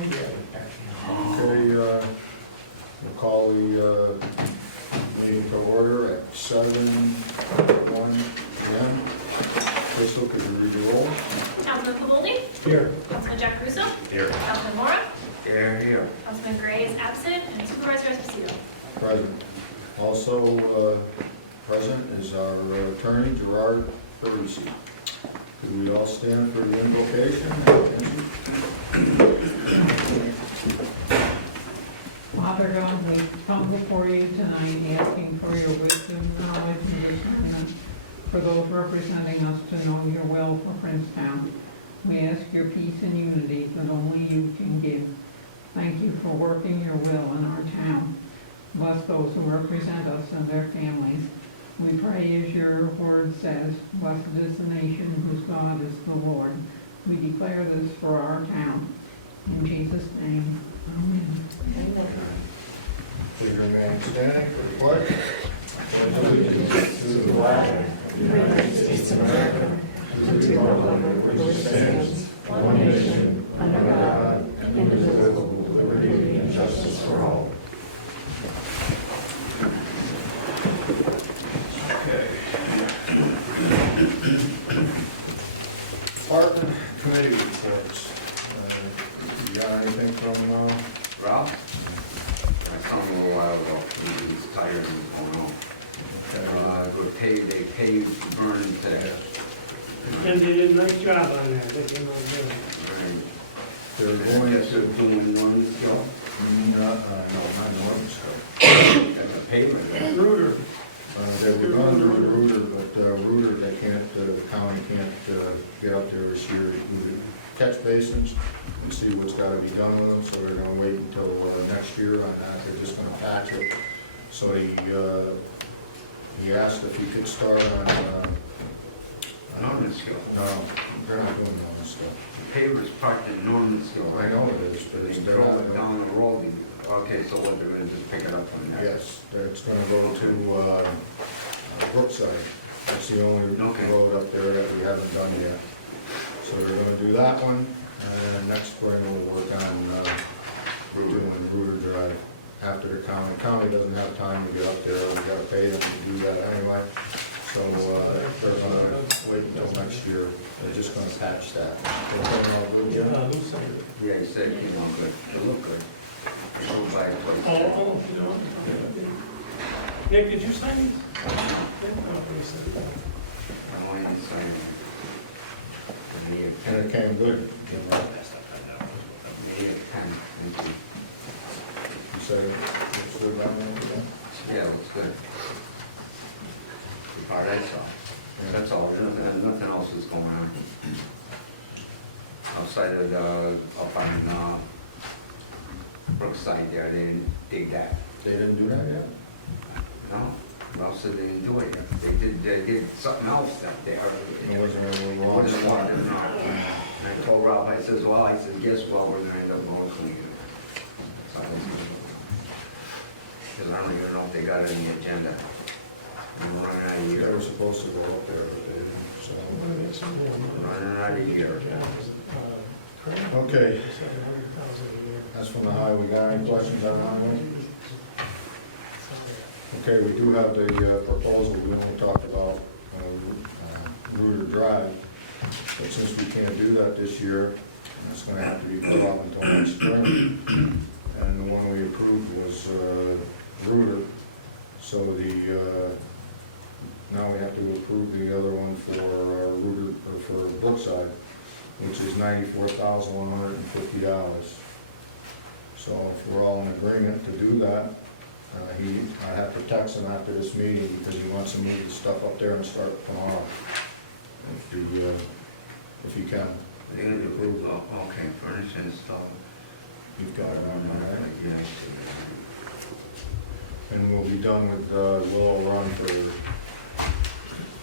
Okay, we'll call the meeting to order at 7:01 p.m. Crystal, could you read the roll? Councilman Pavolny? Here. Councilman Jack Russo? Here. Councilman Mora? Here. Councilman Gray is absent, and Supervisor Esposito. Present. Also present is our attorney, Gerard Parisi. Could we all stand for the invocation? Father God, we come before you tonight asking for your wisdom, knowledge, and discernment for those representing us to know your will for Princetown. We ask your peace and unity that only you can give. Thank you for working your will in our town. Bless those who represent us and their families. We pray as your word says, blessed is the nation whose God is the Lord. We declare this for our town. In Jesus' name, amen. Please remain standing for the pledge. Pledge allegiance to the flag of the United States of America, to the republic for which it stands, one nation, under God, indivisible, with liberty and justice for all. Okay. Department committee reports. You got anything from, Ralph? I saw him a little while ago. He was tired and was going home. They paved Vernon today. And they did a nice job on that, they came out good. Right. they're I going guess they're to, doing Norman's Hill. no, not Norman's Hill. And the pavement. Reuter, They were going to do the Reuter, but Reuter, they can't, the county can't get up there this year. We catch basins and see what's got to be done with them, so they're going to wait until next year on that. They're just going to patch it. So he asked if he could start on, Norman's Hill. no, they're not doing all this stuff. The paver's parked in Norman's Hill. I know it is, but They it's, drove it down the road. Okay, so what, they're gonna just pick it up from there? yes, it's going to go to Brookside. That's the only Okay. road up there that we haven't done yet. So they're going to do that one, and next spring we'll work on doing Reuter Drive after the county. County doesn't have time to get up there, we gotta pay them to do that anyway. So they're gonna wait until next year, they're just gonna patch that. They're going all good, Jim? Yeah, he said, you know, good. It looked good. I drove by it twice. you know. Nick, did you sign these? Yeah, I want you to sign it. For me, And it came good, Jim, right? me, thank you. You said it's good down there? Yeah, it looks good. The part I saw. That's all, there's nothing else is going on. Outside of the, up on, Brookside there, they didn't dig that. They didn't do that yet? No, Ralph said they didn't do it yet. They did something else up there. It wasn't a It long wasn't spot. one, no. I told Ralph, I says, well, guess what, we're gonna end up going clean. So I was because I don't even know if they got it on the agenda. I'm running out of They year. were supposed to go up there, but they didn't, so. Running out of year. Okay, that's from the highway. Got any questions on the highway? Okay, we do have the proposal, we only talked about Reuter Drive, but since we can't do that this year, it's gonna have to be put off until next spring. And the one we approved was Reuter, so now we have to approve the other one for Reuter, or for Brookside, which is $94,150. So if we're all in agreement to do that, I have to text him after this meeting because he wants to move the stuff up there and start tomorrow. If you can. They're gonna do, oh, okay, furnish and stuff. You've got it on there, right? Yeah, I see And we'll be done with Willow Run for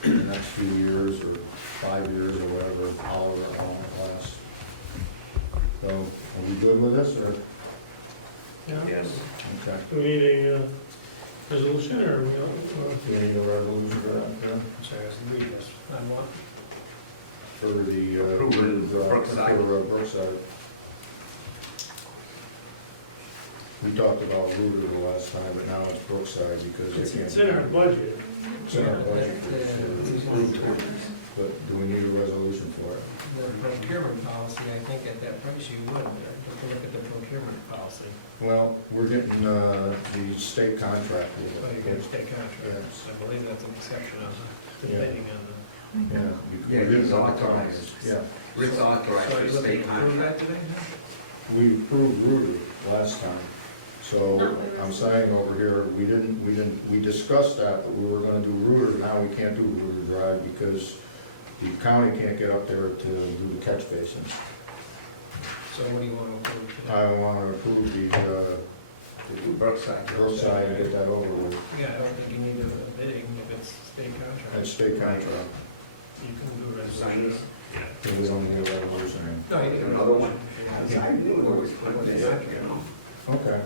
the next few years, or 5 years, or whatever, all of it, all in class. So, are we good with this, or? that. Yes. Okay. Do we need a resolution, or we don't? Do you need a resolution for that, yeah? Sorry, I was reading this. I want. For the, Approval of Brookside. for Brookside. We talked about Rooter the last time, but now it's Brookside because they can't. It's in our budget. It's in our budget. But do we need a resolution for it? The procurement policy, I think at that price you would, take a look at the procurement policy. Well, we're getting the state contract with So you it. get a state contract. Yes. I believe that's an exception on the Yeah. bidding on the. Yeah. Yeah, we didn't he's want the authorized. counties. Yeah. Rick's authorized So for you're looking state to approve contract. that today? We approved Rooter last time, so I'm saying over here, we discussed that, but we were gonna do Rooter, now we can't do Rooter Drive because the county can't get up there to do the catch basins. So what do you want to approve today? I wanna approve the, Brookside. Brookside and get that over with, Yeah, I don't think you need a bidding if it's state contract. that state contract, You can do a Sign resolution. this. and we don't need a resolution. No, you need a Another one? resolution. I knew always put this up, you know. Okay.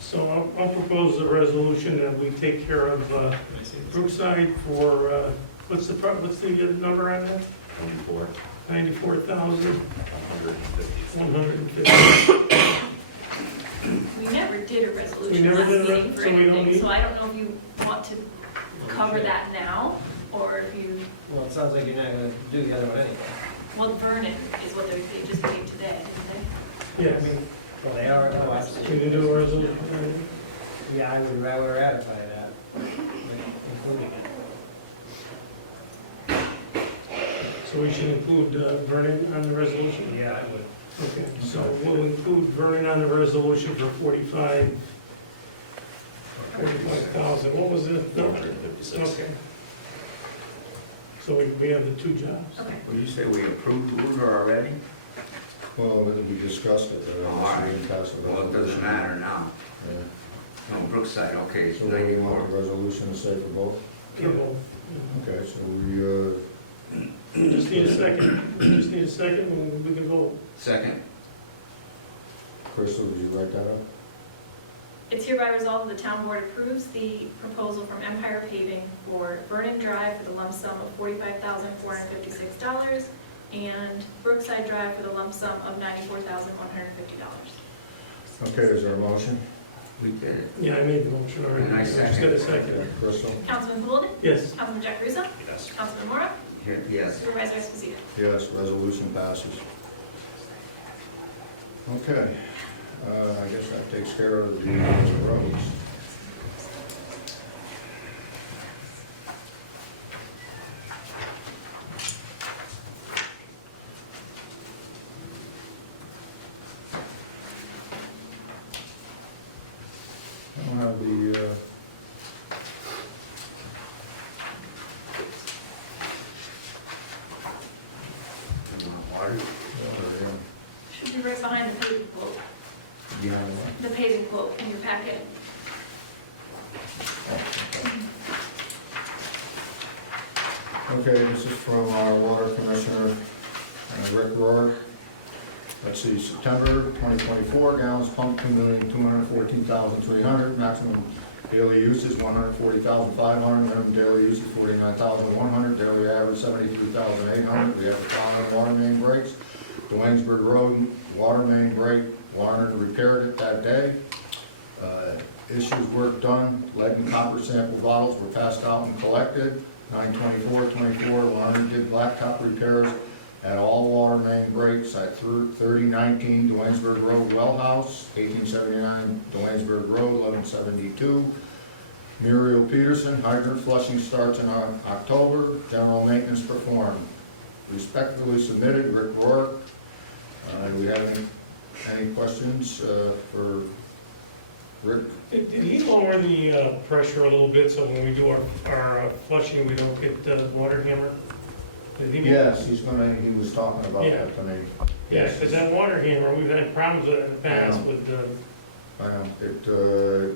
So I'll propose a resolution that we take care of Can I see this? Brookside for, what's the number on that? 94,150. We never did a We resolution never last did a meeting re- for so we don't anything, need- so I don't know if you want to cover that now, or if you, Well, it sounds like you're not gonna do the other one anyway. well, Vernon is what they just paid today, didn't Yeah, I mean, Well, they are, oh, we absolutely. can do a resolution. Yeah, I would rather ratify that, including it. So we should include Vernon on the resolution? Yeah, I would. Okay, so we'll include Vernon on the resolution for 45,000. What was the number? Okay. So we have the two jobs. they? Okay. Well, you say we approved Rooter already? Well, we discussed it, Oh, all right. we didn't pass a Well, it doesn't resolution. matter now. Yeah. No, Brookside, okay, it's So what do you want 94. the resolution to say for both? People. Okay, so we, Just need a second. Just need a second and we can vote. Second, Crystal, did you write that up? It's hereby resolved that the town board approves the proposal from Empire Paving for Vernon Drive for the lump sum of $45,456 and Brookside Drive for the lump sum of $94,150. Okay, is there a motion? we did it. Yeah, I made the motion already. And I Just got a second. second. Okay, Crystal? Councilman Golden? Yes. Councilman Jack Russo? Yes. Councilman Mora? Yes. Supervisor Esposito? Yes, resolution passes. Okay, I guess that takes care of the roads. I don't have the, Water? Should be right behind the paving quote, behind what? the paving quote in your packet. Okay, this is from our water commissioner, Rick Rohr. Let's see, September 2024, gallons pumped 2,214,300, maximum daily use is 140,500, minimum daily use is 49,100, daily average 73,800. We have the following water main breaks. Dwaynesburg Road, water main break, Warner repaired it that day. Issues work done, lead and copper sample bottles were passed out and collected. 9/24/24, Warner did blacktop repairs at all water main breaks at 3019 Dwaynesburg Road Well House, 1879 Dwaynesburg Road, 1172. Muriel Peterson, hydrant flushing starts in October, general maintenance performed. Respectfully submitted, Rick Rohr. Do we have any questions for Rick? Did he lower the pressure a little bit so when we do our flushing, we don't get water hammer? Did he- Yes, he was talking about Yeah. that to me. Yeah, because that water hammer, we've had problems with it in the past Yeah. with, It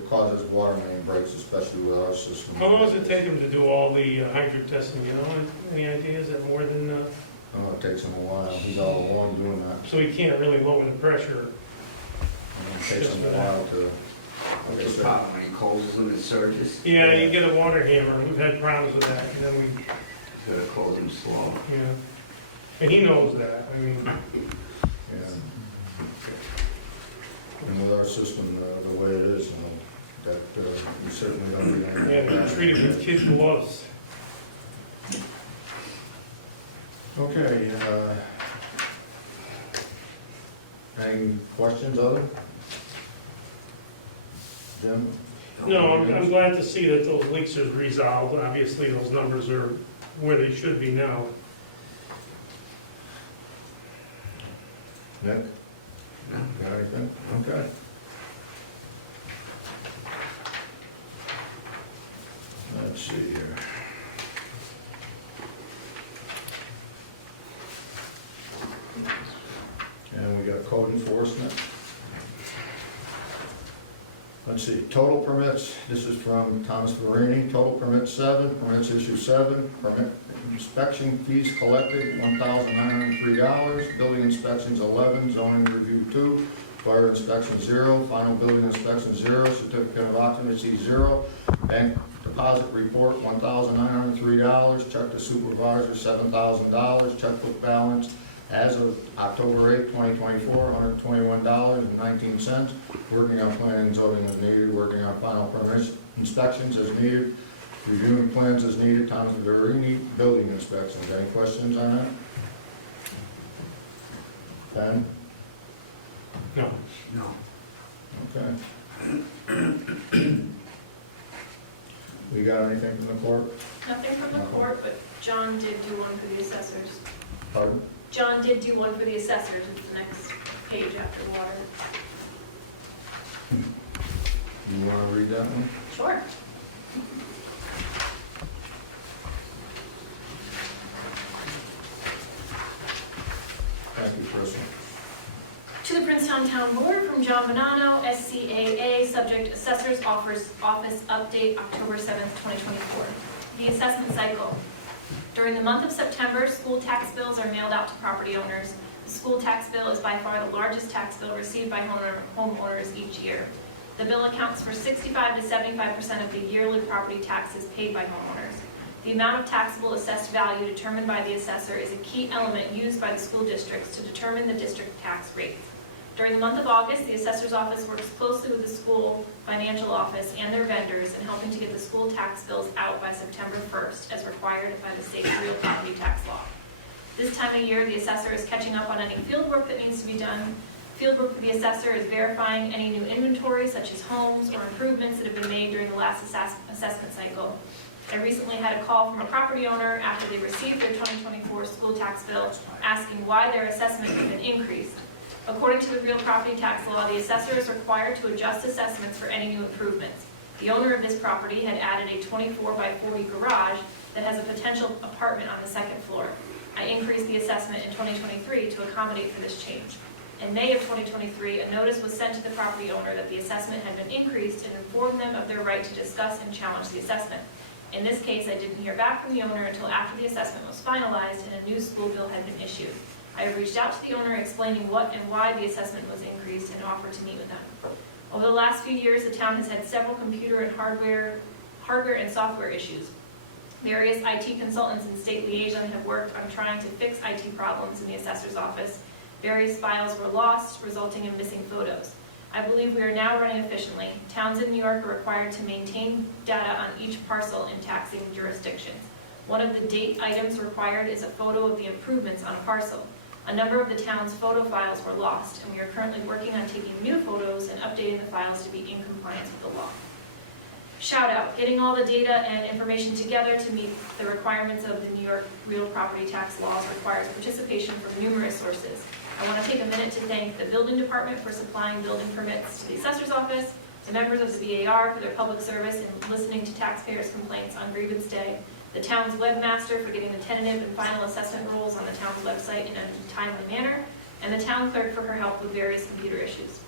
causes water main breaks, especially with our system. how long does it take him to do all the hydrant testing, you know? Any ideas? Is that more than, Oh, it takes him a while, he's all along doing that. so he can't really lower the pressure? It takes him a while to, like I What's the said, problem, when he closes them, it surges? Yeah, you get a water hammer, we've had problems with that, and then we, Gotta close them slow. you know, and he knows that, I mean, yeah. And with our system, the way it is, you know, that we certainly don't need any. Yeah, they're treated with kid gloves. Okay, any questions, other? Jim? No, I'm glad to see that those leaks are resolved. Obviously, those numbers are where they should be now. Nick? No. Got anything? Okay. Let's see here. And we got code enforcement. Let's see, total permits, this is from Thomas Marini, total permits 7, permits issue 7, permit inspection fees collected $1,903, building inspections 11, zoning review 2, fire inspection 0, final building inspection 0, certificate of occupancy 0, bank deposit report $1,903, check to supervisor $7,000, checkbook balance as of October 8, 2024, $121.19. Working on planning and zoning as needed, working on final permits, inspections as needed, reviewing plans as needed, Thomas Marini, building inspections. Any questions on that? Ben? No. No. Okay. We got anything from the court? Nothing from the court, but John did do one for the assessors. Pardon? John did do one for the assessors, it's the next page after water. You want to read that one? Sure. Thank you, Kristen. To the Princetown Town Board from John Bonanno, SCAA, subject Assessor's Office Update, October 7th, 2024. The assessment cycle. During the month of September, school tax bills are mailed out to property owners. The school tax bill is by far the largest tax bill received by homeowners each year. The bill accounts for 65 to 75% of the yearly property taxes paid by homeowners. The amount of taxable assessed value determined by the assessor is a key element used by the school districts to determine the district tax rates. During the month of August, the assessor's office works closely with the school financial office and their vendors in helping to get the school tax bills out by September 1st, as required by the state real property tax law. This time of year, the assessor is catching up on any field work that needs to be done. Field work for the assessor is verifying any new inventory, such as homes or improvements that have been made during the last assessment cycle. I recently had a call from a property owner after they received their 2024 school tax bill, asking why their assessment had been increased. According to the real property tax law, the assessor is required to adjust assessments for any new improvements. The owner of this property had added a 24 by 40 garage that has a potential apartment on the second floor. I increased the assessment in 2023 to accommodate for this change. In May of 2023, a notice was sent to the property owner that the assessment had been increased and informed them of their right to discuss and challenge the assessment. In this case, I didn't hear back from the owner until after the assessment was finalized and a new school bill had been issued. I have reached out to the owner explaining what and why the assessment was increased and offered to meet with them. Over the last few years, the town has had several computer and hardware and software issues. Various IT consultants and state liaisons have worked on trying to fix IT problems in the assessor's office. Various files were lost, resulting in missing photos. I believe we are now running efficiently. Towns in New York are required to maintain data on each parcel in taxing jurisdictions. One of the date items required is a photo of the improvements on a parcel. A number of the town's photo files were lost, and we are currently working on taking new photos and updating the files to be in compliance with the law. Shout out, getting all the data and information together to meet the requirements of the New York real property tax laws requires participation from numerous sources. I want to take a minute to thank the building department for supplying building permits to the assessor's office, the members of the BAR for their public service and listening to taxpayers' complaints on grievance day, the town's webmaster for getting the tentative and final assessment rules on the town's website in a timely manner, and the town clerk for her help with various computer issues.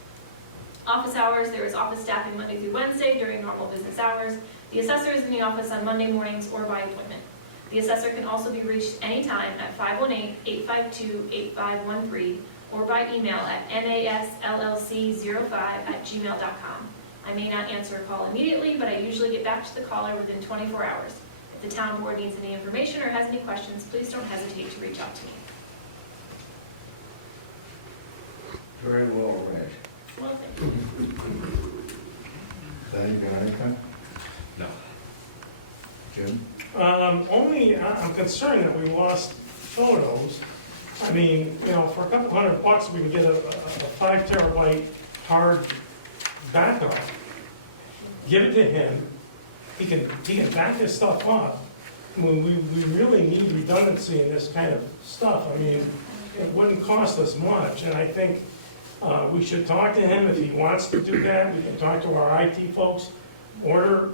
Office hours, there is office staffing Monday through Wednesday during normal business hours. The assessor is in the office on Monday mornings or by appointment. The assessor can also be reached anytime at 518-852-8513 or by email at masllc05@gmail.com. I may not answer a call immediately, but I usually get back to the caller within 24 hours. If the town board needs any information or has any questions, please don't hesitate to reach out to me. Very well read. Well, thank you. Dan, you got anything? No. Jim? Only, I'm concerned that we lost photos. I mean, you know, for a couple $100, we can get a 5 terabyte hard backup. Give it to him, he can back this stuff up. I mean, we really need redundancy in this kind of stuff. I mean, it wouldn't cost us much, and I think we should talk to him if he wants to do that. We can talk to our IT folks, order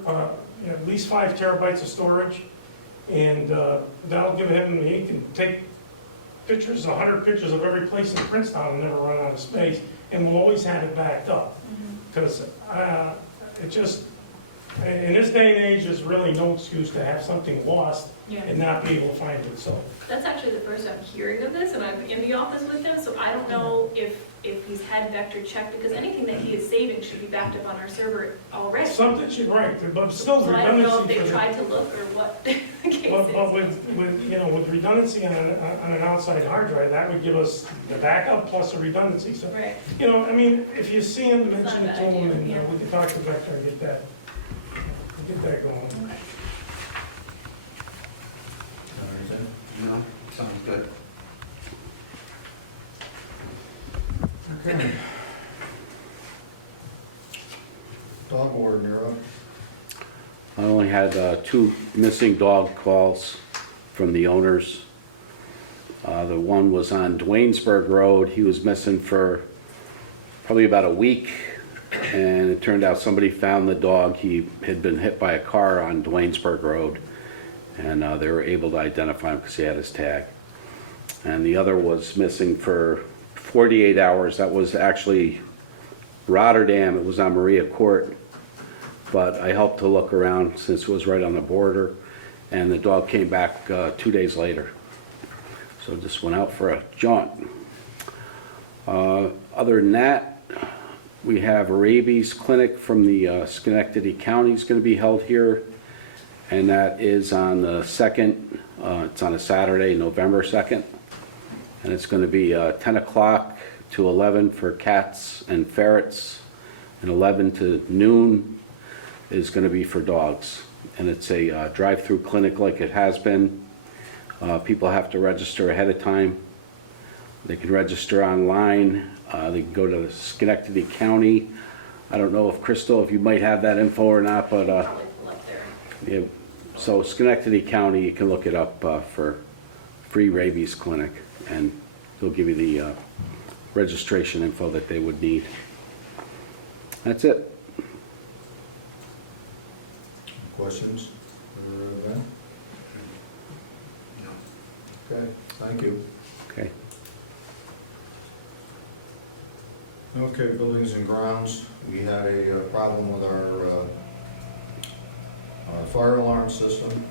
at least 5 terabytes of storage, and that'll give him, he can take pictures, 100 pictures of every place in Princetown and never run out of space, and we'll always have it backed up. Because it just, in this day and age, there's really no excuse to have something lost Yeah. and not be able to find it, so. That's actually the first I'm hearing of this, and I'm in the office with him, so I don't know if he's had vector checked, because anything that he is saving should be backed up on our server already. Something should, right, but still So I don't know if redundancy they've for the, tried to look or what the case but is. with redundancy on an outside hard drive, that would give us the backup plus the redundancy, so. Right. You know, I mean, if you see him, It's not mention a it to bad him, idea, and yeah. we can talk to Vector and get that going. Okay. Anything? No, sounds good. Okay. Dog warden, you're up. I only had 2 missing dog calls from the owners. The one was on Dwaynesburg Road. He was missing for probably about a week, and it turned out somebody found the dog. He had been hit by a car on Dwaynesburg Road, and they were able to identify him because he had his tag. And the other was missing for 48 hours. That was actually Rotterdam. It was on Maria Court. But I helped to look around since it was right on the border, and the dog came back 2 days later. So just went out for a jaunt. Other than that, we have a rabies clinic from the Schenectady County is going to be held here, and that is on the 2nd. It's on a Saturday, November 2nd, and it's going to be 10 o'clock to 11 for cats and ferrets, and 11 to noon is going to be for dogs. And it's a drive-through clinic like it has been. People have to register ahead of time. They can register online. They can go to Schenectady County. I don't know if Crystal, if you might have that info or not, but Probably pull up there. yeah, so Schenectady County, you can look it up for free rabies clinic, and they'll give you the registration info that they would need. That's it. Questions for Ben? Okay, thank you. Okay. Okay, buildings and grounds. We had a problem with our fire alarm system.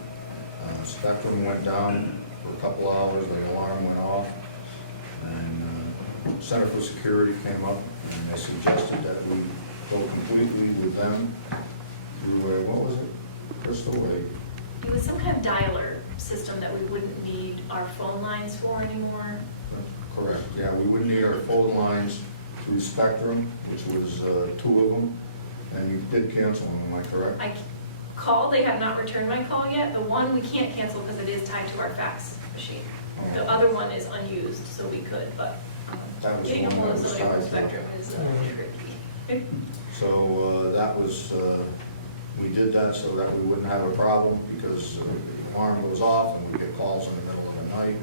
Spectrum went down for a couple hours, the alarm went off, and Center for Security came up and they suggested that we go completely with them through a, what was it, Crystal? It was some kind of dialer system that we wouldn't need our phone lines for anymore. Correct, yeah, we wouldn't need our phone lines through Spectrum, which was 2 of them, and you did cancel them, am I correct? I called, they have not returned my call yet. The one we can't cancel because it is tied to our fax machine. The other one is unused, so we could, but That was getting a one hold that of was somebody tied from to. Spectrum is tricky. So that was, we did that so that we wouldn't have a problem, because the alarm goes off and we get calls in the middle of the night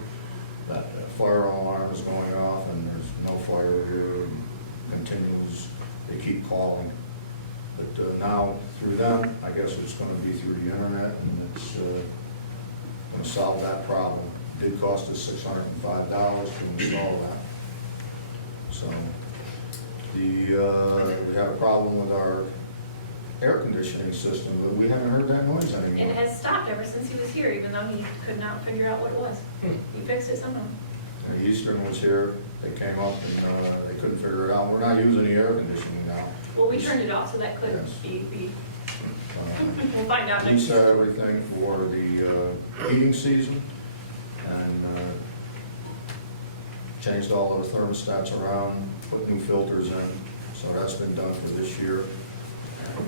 that fire alarm is going off and there's no fire here, and continues, they keep calling. But now through them, I guess it's gonna be through the internet, and it's gonna solve that problem. It did cost us $605 to install that. So we have a problem with our air conditioning system, but we haven't heard that noise And anymore. it has stopped ever since he was here, even though he could not figure out what it was. He fixed it somehow. And Eastern was here, they came up and they couldn't figure it out. We're not using the air conditioning now. Well, we turned it off, so that could Yes. be, Uh, we'll find out We next. set everything for the heating season and changed all of the thermostats around, put new filters in, So that's been done for this year.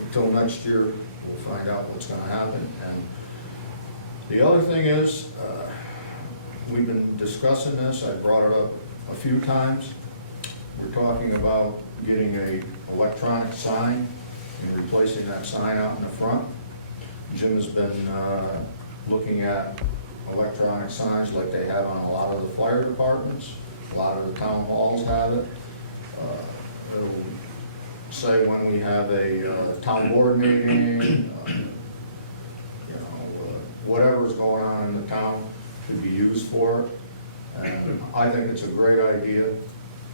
Until next year, we'll find out what's gonna happen. And the other thing is, we've been discussing this, I brought it up a few times. We're talking about getting a electronic sign and replacing that sign out in the front. Jim has been looking at electronic signs like they have on a lot of the fire departments. A lot of the town halls have it. It'll say when we have a town board meeting, whatever's going on in the town could be used for it. And I think it's a great idea.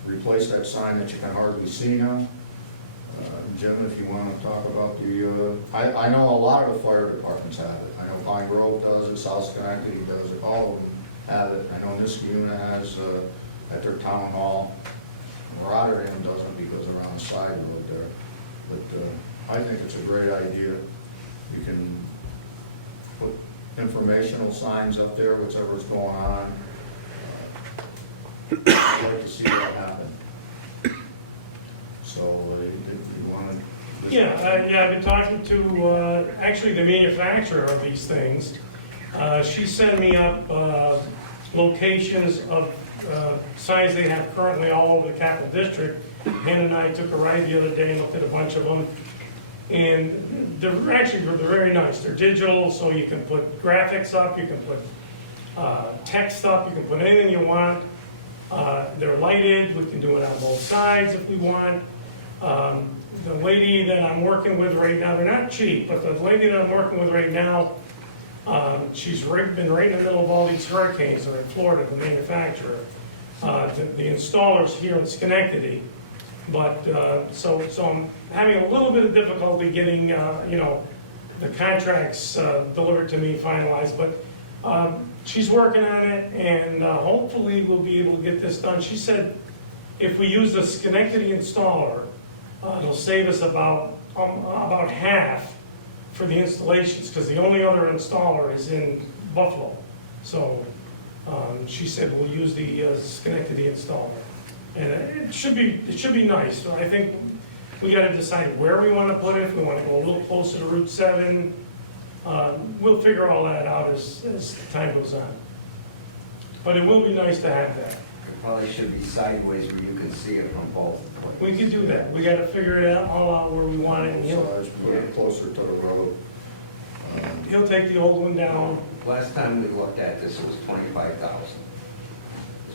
Replace that sign that you can hardly see now. Jim, if you want to talk about the, I know a lot of the fire departments have it. I know Pine Grove does it, South Schenectady does it, all of them have it. I know Niskayuna has at their town hall. Rotterdam doesn't because they're on the side road there. But I think it's a great idea. You can put informational signs up there, whatever's going on. I'd like to see that happen. So, if you want to... Yeah, I've been talking to, actually the manufacturer of these things. She sent me up locations of signs they have currently all over the Capital District. Hannah and I took a ride the other day and looked at a bunch of them. And they're very nice. They're digital, so you can put graphics up, you can put text up, you can put anything you want. They're lighted, we can do it on both sides if we want. The lady that I'm working with right now, they're not cheap, but the lady that I'm working with right now, she's been right in the middle of all these hurricanes. They're in Florida, the manufacturer. The installer's here in Schenectady. But, so I'm having a little bit of difficulty getting, the contracts delivered to me finalized, but she's working on it, and hopefully we'll be able to get this done. She said if we use the Schenectady installer, it'll save us about half for the installations, because the only other installer is in Buffalo. So she said we'll use the Schenectady installer. And it should be nice. So I think we got to decide where we want to put it. If we want to go a little closer to Route 7, we'll figure all that out as time goes on. But it will be nice to have that. It probably should be sideways where you can see it from both points. We can do that. We got to figure it all out where we want it. And So put it closer to the road. he'll take the old one down. Last time we looked at this, it was 25,000.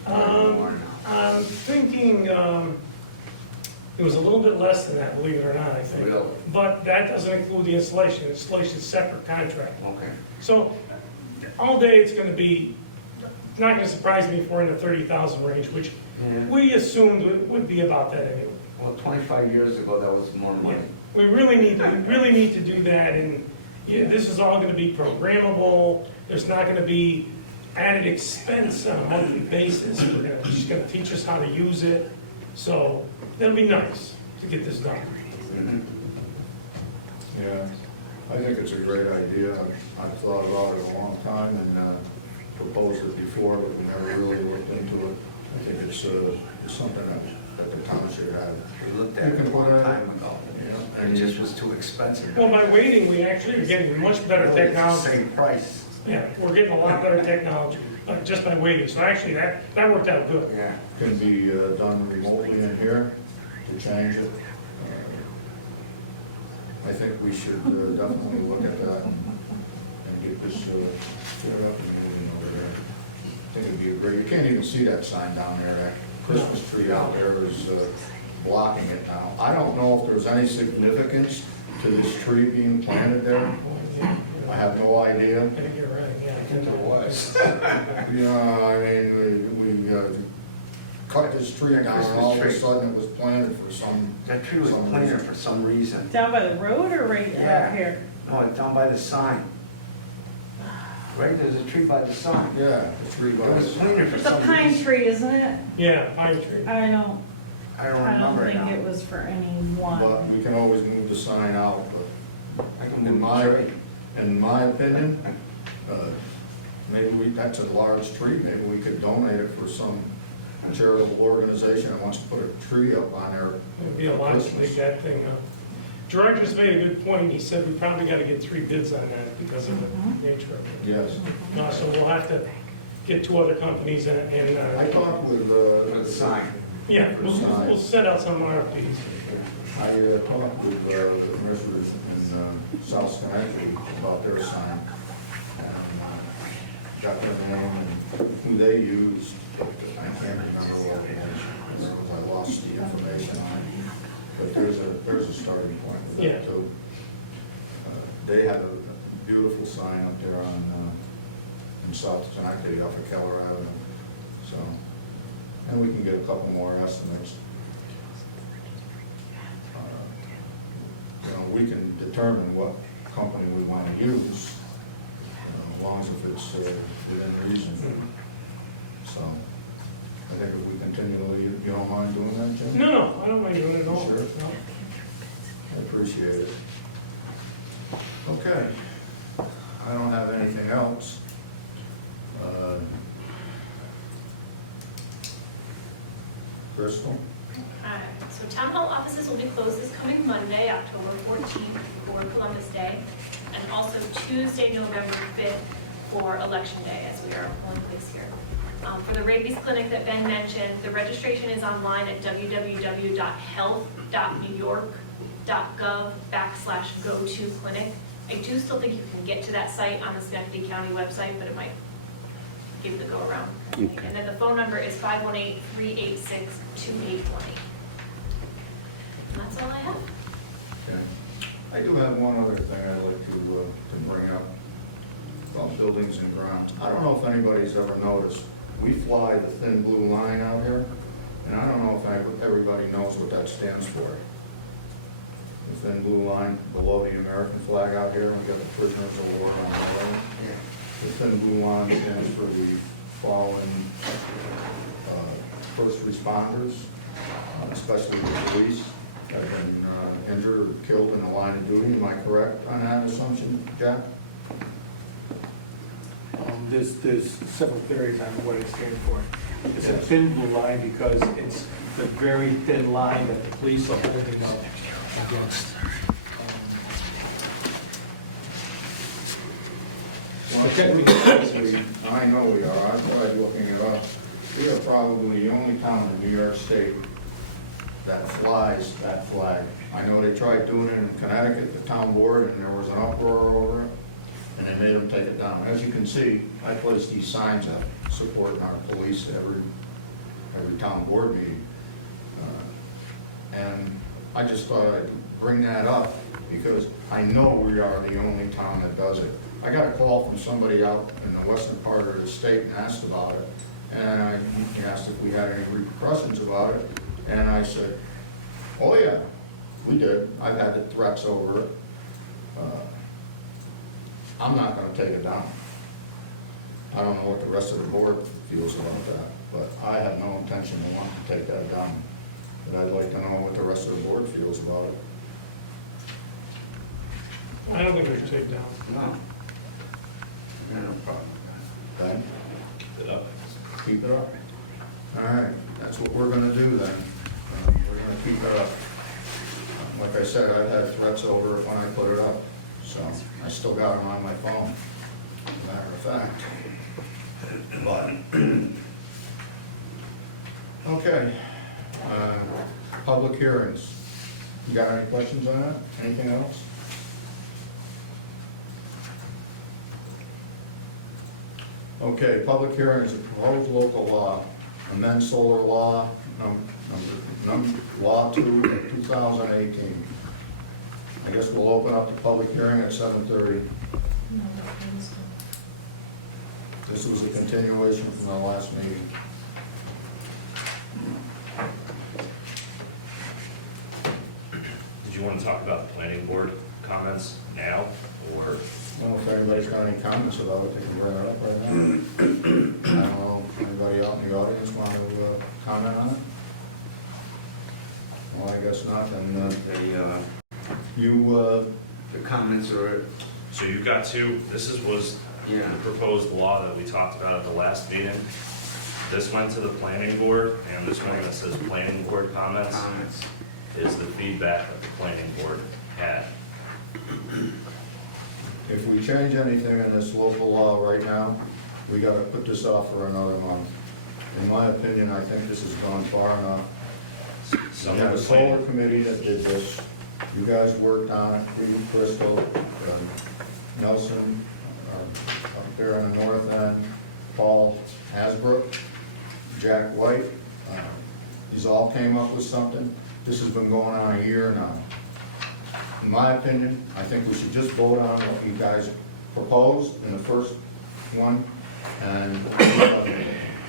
I'm thinking it was a little bit less than that, believe it or not, I think. Really? But that doesn't include the installation. The installation's a separate contract. Okay. So all day it's going to be, not going to surprise me if we're in the 30,000 range, which Yeah. we assumed would be about that anyway. Well, 25 years ago, that was more money. We really need to do that, and this is all going to be programmable. There's not going to be added expense on a monthly basis. She's going to teach us how to use it, so it'll be nice to get this done. Mhm. Yeah, I think it's a great idea. I've thought about it a long time and proposed it before, but we never really looked into it. I think it's something that the town should have. We looked at it a long time ago. Yeah. It just was too expensive. Well, by waiting, we actually are getting much better It's the technology. same price. Yeah, we're getting a lot better technology, just by waiting. So actually, that worked out good. Yeah. Can be done remotely in here to change it. I think we should definitely look at that and get this set up and moving over there. I think it'd be a great, you can't even see that sign down there. That Christmas tree out there is blocking it now. I don't know if there's any significance to this tree being planted there. I have no idea. I think you're right, yeah. I think there was. Yeah, I mean, we cut this tree down and all of a sudden it was planted for some. That tree was planted for some reason. Down by the road or right Yeah. out here? No, it's down by the sign. Right, there's a tree by the sign. Yeah, the tree It by was the. planted for It's a some pine reason. tree, isn't it? Yeah, pine tree. I don't I don't remember it think it now. was for But anyone. we can always move the sign out, I can In move my- the tree. but in my opinion, maybe that's a large tree, maybe we could donate it for some charitable organization that wants to put a tree up on there. It'd be a lot to make that thing up. George just made a good point. He said we probably got to get 3 bids on that because of the nature of it. Yes. So we'll have to get 2 other companies and I talked with, For the sign. yeah, we'll set out some RFPs. I talked with the commissioners in South Schenectady about their sign. And, got their name and who they used. I can't remember what it was, because I lost the information on it. But there's a starting point with Yeah. that too. They had a beautiful sign up there on, in South Schenectady off of Keller Avenue. So, and we can get a couple more estimates. We can determine what company we want to use, as long as if it's within reason. So, I think if we continually, you don't mind doing that, Jim? No, I don't mind doing it at all. Sure. No. I appreciate it. Okay, I don't have anything else. Crystal? So town hall offices will be closed this coming Monday, October 14th, for Columbus Day, and also Tuesday, November 5th, for Election Day, as we are polling place here. For the rabies clinic that Ben mentioned, the registration is online at www.health.newyork.gov/go-to-clinic. I do still think you can get to that site on the Schenectady County website, but it might give you the go-around. Okay. And then the phone number is 518-386-2818. And that's all I have. Okay. I do have one other thing I'd like to bring up about buildings and grounds. I don't know if anybody's ever noticed, we fly the thin blue line out here, and I don't know if everybody knows what that stands for. The thin blue line below the American flag out here, and we got the prisoners of war on the right. The thin blue line stands for the fallen first responders, especially the police that have been injured or killed in the line of duty. Am I correct on that assumption, Jack? There's several theories on what it stands for. It's a thin blue line because it's the very thin line that the police are holding up against. Well, I know we are. I tried looking it up. We are probably the only town in New York State that flies that flag. I know they tried doing it in Connecticut, the town board, and there was an uproar over it, and they made them take it down. As you can see, I placed these signs up supporting our police at every town board meeting. And I just thought I'd bring that up because I know we are the only town that does it. I got a call from somebody out in the western part of the state and asked about it. And he asked if we had any repercussions about it. And I said, oh yeah, we did. I've had the threats over it. I'm not gonna take it down. I don't know what the rest of the board feels about that, but I have no intention of wanting to take that down. But I'd like to know what the rest of the board feels about it. I don't think we should take down. No. No problem. Ben? Keep it up. Keep it up? All right, that's what we're gonna do then. We're gonna keep it up. Like I said, I've had threats over it when I put it up, so I still got them on my phone, as a matter of fact. But, okay, public hearings. You got any questions on that? Anything else? Okay, public hearings, a proposed local law, amend solar law, Law 2 of 2018. I guess we'll open up the public hearing at 7:30. This was a continuation from our last meeting. Did you want to talk about the planning board comments now, or? I don't know if anybody's got any comments about it, they can bring it up right now. I don't know, anybody out in the audience want to comment on it? Well, I guess not, then The comments are, So you've got two, was yeah. the proposed law that we talked about at the last meeting. This went to the planning board, and this one that says planning board comments Comments. is the feedback that the planning board had. If we change anything in this local law right now, we gotta put this off for another month. In my opinion, I think this has gone far enough. Some We had of a the solar planning, committee that did this. You guys worked on it, you, Crystal, Nelson, up there on the north end, Paul Hasbrook, Jack White. These all came up with something. This has been going on a year now. In my opinion, I think we should just vote on what you guys proposed in the first one, and,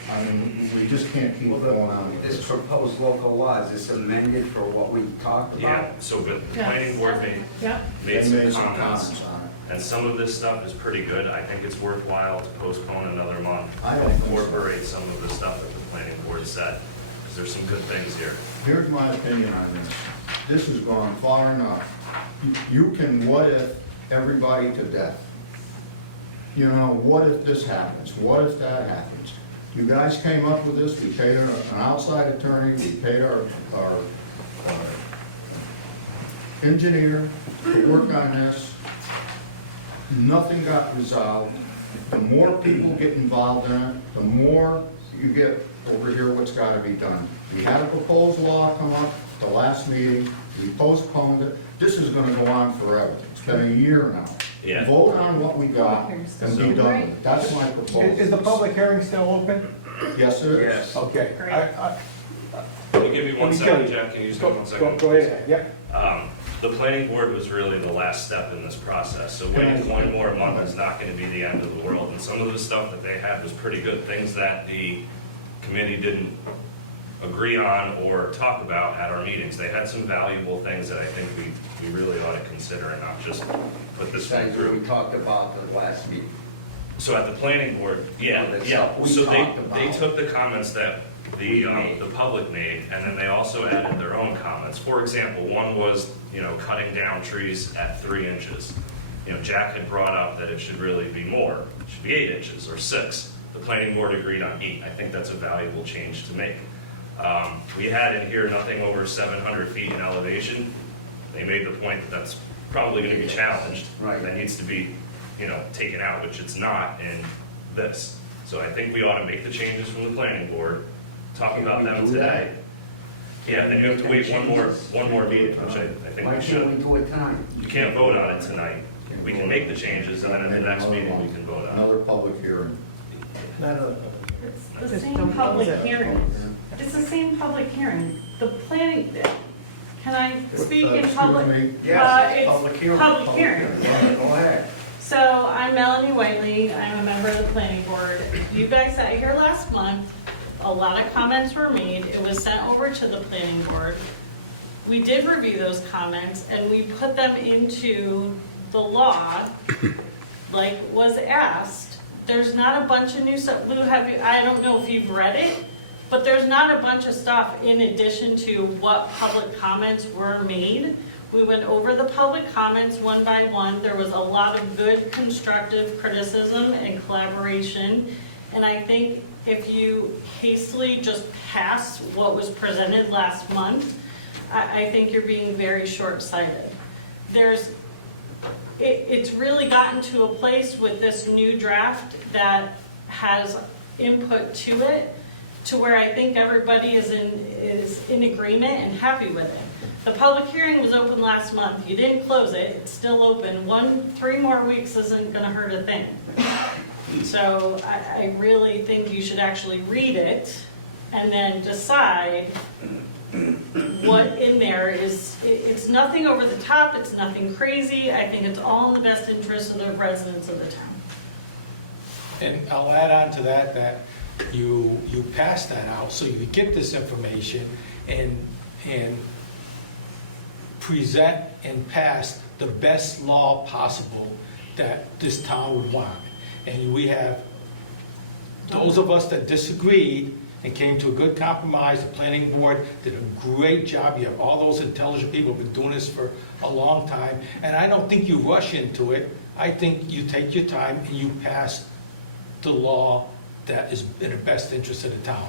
I mean, we just can't keep Well, going on with This this. proposed local law, is this amended for what we talked yeah, about? so but the Yes. planning board made Yep, They some made some comments. comments on it. And some of this stuff is pretty good. I think it's worthwhile to postpone another month. I don't think so. Incorporate some of the stuff that the planning board said, because there's some good things here. Here's my opinion on this. This has gone far enough. You can what if everybody to death. You know, what if this happens? What if that happens? You guys came up with this, we paid an outside attorney, we paid our engineer to work on this. Nothing got resolved. The more people get involved in it, the more you get over here what's gotta be done. We had a proposed law come up the last meeting, we postponed it. This is gonna go on forever. It's been a year now. Yeah. Vote on what we got and be done with it. That's my proposal. Is the public hearing still open? Yes, it is. Yes. Okay. Great. Can you give me one Let me second, tell you. Jack? Can you just give me one second? Go ahead, yeah. The planning board was really the last step in this process, so waiting one more month is not gonna be the end of the world. And some of the stuff that they had was pretty good, things that the committee didn't agree on or talk about at our meetings. They had some valuable things that I think we really ought to consider and not just put this one Besides what through. we talked about the last meeting. So at the planning board, yeah, That's yeah, what we so talked they about. took the comments that We the made. public made, and then they also added their own comments. For example, one was, cutting down trees at 3 inches. Jack had brought up that it should really be more, it should be 8 inches or 6. The planning board agreed on 8. I think that's a valuable change to make. We had in here nothing over 700 feet in elevation. They made the point that that's probably gonna be challenged. Right. That needs to be, taken out, which it's not in this. So I think we ought to make the changes from the planning board, talk Can about we them do today. Yeah, then you have to wait one more meeting, which I think Why we can't should. we do it tonight? You can't vote on it tonight. We can make the changes, and then at the next meeting, we can vote on it. Another public hearing. It's the Just same don't public close it. hearing. It's the same public hearing. The planning, can I speak in Excuse public? me. Yes, It's public hearing. public hearing. Yeah, go ahead. So I'm Melanie Whiteley, I'm a member of the planning board. You guys sat here last month, a lot of comments were made, it was sent over to the planning board. We did review those comments and we put them into the law, like was asked. There's not a bunch of new stuff, Lou, I don't know if you've read it, but there's not a bunch of stuff in addition to what public comments were made. We went over the public comments one by one. There was a lot of good constructive criticism and collaboration. And I think if you hastily just pass what was presented last month, I think you're being very short-sighted. It's really gotten to a place with this new draft that has input to it, to where I think everybody is in agreement and happy with it. The public hearing was open last month. You didn't close it. It's still open. 3 more weeks isn't gonna hurt a thing. So I really think you should actually read it and then decide what in there is, it's nothing over the top, it's nothing crazy. I think it's all in the best interest of the residents of the town. And I'll add on to that, that you pass that out so you get this information and present and pass the best law possible that this town would want. And we have, those of us that disagreed and came to a good compromise, the planning board did a great job. You have all those intelligent people who've been doing this for a long time. And I don't think you rush into it. I think you take your time and you pass the law that is in the best interest of the town.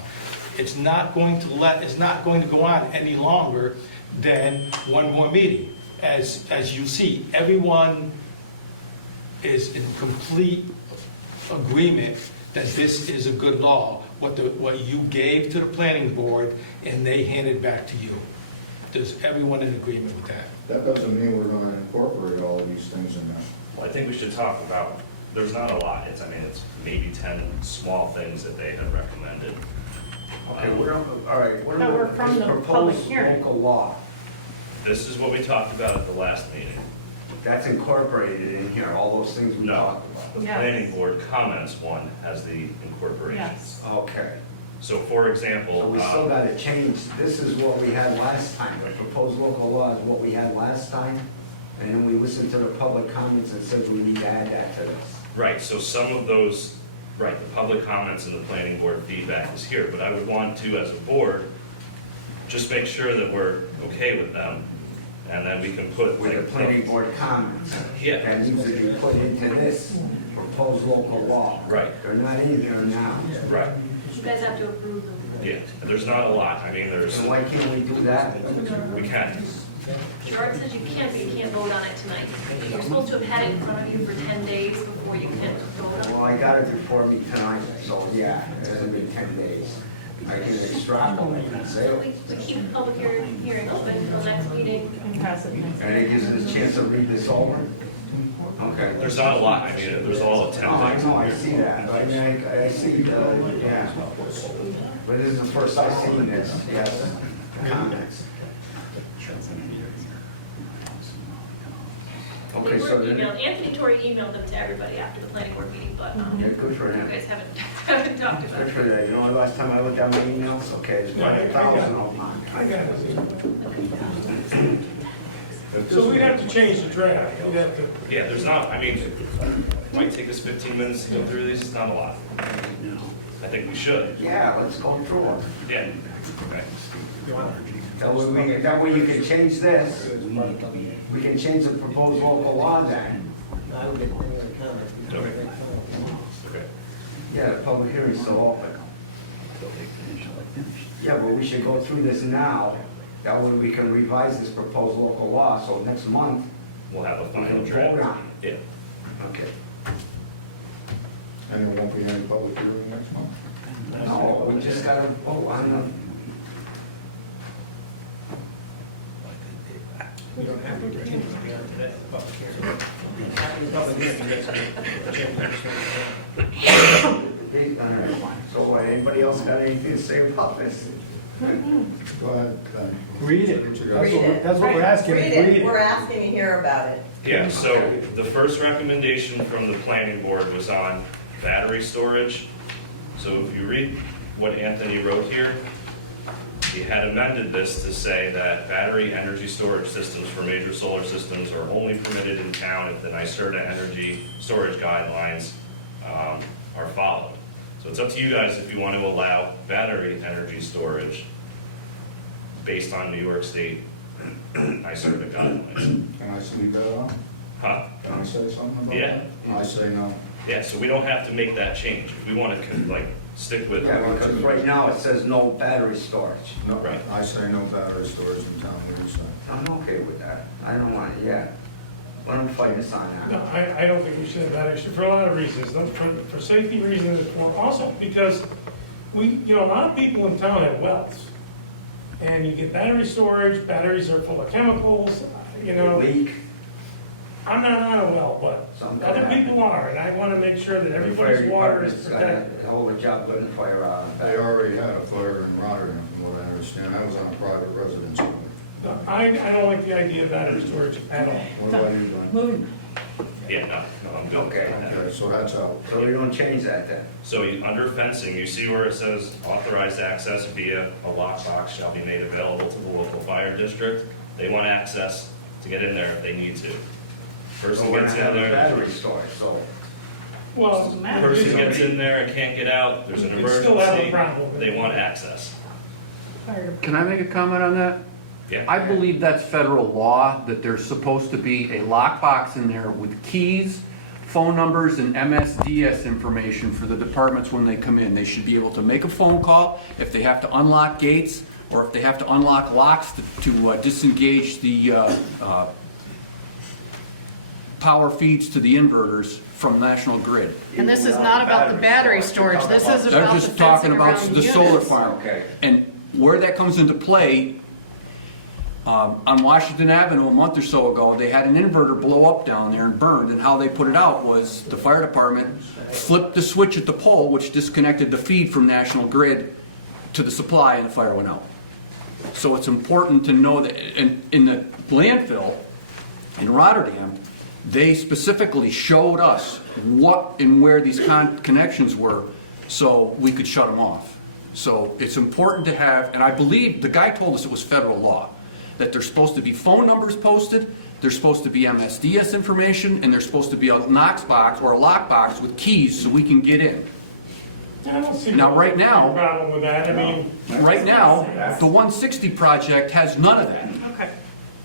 It's not going to go on any longer than one more meeting. As you see, everyone is in complete agreement that this is a good law, what you gave to the planning board, and they handed back to you. There's everyone in agreement with that. That doesn't mean we're gonna incorporate all of these things in there. Well, I think we should talk about, there's not a lot, it's maybe 10 small things that they have recommended. Okay, all right. what No, we're about from this the public proposed hearing. local law? This is what we talked about at the last meeting. That's incorporated in here, all those things we No, talked about. the Yes. planning board comments one has the incorporations. Yes. Okay, So for example. so we still gotta change, this is what we had last time, the proposed local law is what we had last time, and then we listened to the public comments and said we need to add that to this. Right, so some of those, right, the public comments and the planning board feedback is here, but I would want to, as a board, just make sure that we're okay with them, and then we can put. With the like, planning board comments. Yeah. That needs to be put into this proposed local law. Right. They're not in there now. Right, You guys have to approve them. yeah, there's not a lot, there's, So why can't we do that? we can. Gerard says you can't, but you can't vote on it tonight. You're supposed to have had it in front of you for 10 days before you can vote on Well, I got it before me tonight, so yeah, it hasn't been 10 days. I can extrapolate and say, it. We keep the public hearing open until next meeting. And pass it next. and it gives us a chance to read this over? Okay. There's not a lot, there's all of 10 Oh, I things. know, I see that. I mean, I see, yeah. But this is the first I've seen this, yes, comments. Okay, They so were then, emailed, Anthony Torrey emailed them to everybody after the planning board meeting, but yeah, good for you him. guys haven't talked about Good it. for that. You know, the last time I looked at my emails, okay, it's Yeah, I got 5,000 it. of them. I got it. So we'd have to change the draft, we'd have to, Yeah, there's not, it might take us 15 minutes to go through these, it's not a lot. I think we should, Yeah, let's go through it. yeah. Okay. That way you can change this. We can change the proposed local law then. Okay. Okay. Yeah, the public hearing's still open. Yeah, but we should go through this now. That way we can revise this proposed local law, so next month We'll have a we final can vote draft. on Yeah. it. Okay. And there won't be any public hearing next month? No, we just gotta vote on We don't have to continue beyond that public hearing. After the public hearing, next week. the. So anybody else got anything to say about this? Go ahead, Ben. Read it. What you That's got? what, that's what we're asking. Read it, we're asking to hear about it. Yeah, so the first recommendation from the planning board was on battery storage. So if you read what Anthony wrote here, he had amended this to say that battery energy storage systems for major solar systems are only permitted in town if the NYSERDA energy storage guidelines are followed. So it's up to you guys if you want to allow battery energy storage based on New York State NYSERDA guidelines. Can I speak that on? Huh? Can I say something about Yeah. that? I say no. Yeah, so we don't have to make that change. If we want to stick with. Yeah, because right now it says no battery storage. No, Right. I say no battery storage in town, what do you say? I'm okay with that. I don't want it yet. Let them fight us on no, that. I don't think we should have that issue for a lot of reasons. Not for safety reasons, for also because a lot of people in town have wells. And you get battery storage, batteries are full of chemicals, Leak. I'm not on a well, but Some other kind of- people are, and I want to make sure that The everybody's fire water is department's protected. got a whole job putting fire out. They already had a fire in Rotterdam, from what I understand. I was on a private residence. No, I don't like the idea of battery storage at all. What about you, Glenn? Moving. Yeah, no, I'm good. Okay. Okay, so that's out. So we don't change that then? So under fencing, you see where it says authorized access via a lockbox shall be made available to the local fire district? They want access to get in there if they need to. So Person we're gets gonna in have a there, battery storage, so. Well, Doesn't matter. person gets in there and can't get out, there's an You'd still have a emergency, problem. they want access. Can I make a comment on that? Yeah. I believe that's federal law, that there's supposed to be a lockbox in there with keys phone numbers and MSDS information for the departments when they come in. They should be able to make a phone call if they have to unlock gates or if they have to unlock locks to disengage the power feeds to the inverters from National Grid. And this is not about the battery storage, this is They're about the just talking fencing about around the solar units. farm. Okay. And where that comes into play, on Washington Avenue a month or so ago, they had an inverter blow up down there and burned, and how they put it out was the fire department flipped the switch at the pole, which disconnected the feed from National Grid to the supply, and the fire went out. So it's important to know that in the landfill in Rotterdam, they specifically showed us what and where these connections were so we could shut them off. So it's important to have, and I believe the guy told us it was federal law, that there's supposed to be phone numbers posted, there's supposed to be MSDS information, and there's supposed to be a Knox box or a lock box with keys so we can get in. I don't see Now, right now- a problem with that, I mean. Right now, the 160 project has none of that. Okay.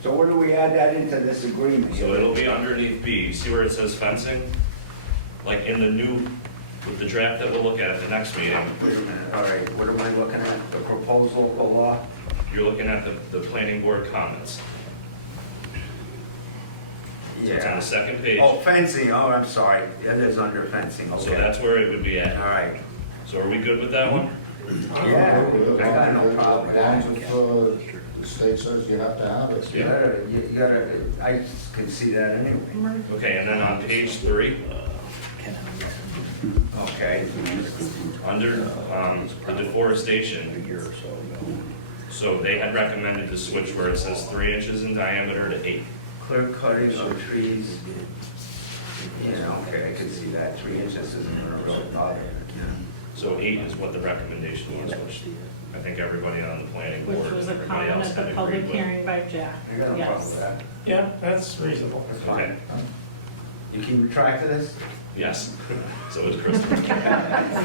So where do we add that into this agreement? So it'll be underneath B. You see where it says fencing? Like in the new, with the draft that we'll look at the next meeting, Wait a minute, all right, what am I looking at? The proposed local law? you're looking at the planning board comments. So it's on the second page. Oh, fencing, oh, I'm sorry, it is under fencing, So okay. that's where it would be at. All right, So are we good with that one? yeah, I got no problem with As that. long as the state says you have to have it. You gotta, I can see that anyway. Okay, and then on page 3, Okay, under the deforestation, so they had recommended to switch where it says 3 inches in diameter to 8. clear cutting of trees. Yeah, okay, I can see that, 3 inches isn't gonna really bother. So 8 is what the recommendation was, which I think everybody on the planning board Which and was a everybody comment else at had the agreed public with. hearing by Jack. I got no problem with Yes. that, Yeah, that's reasonable. that's Okay, fine. You keep track of this? yes, so is Kristen.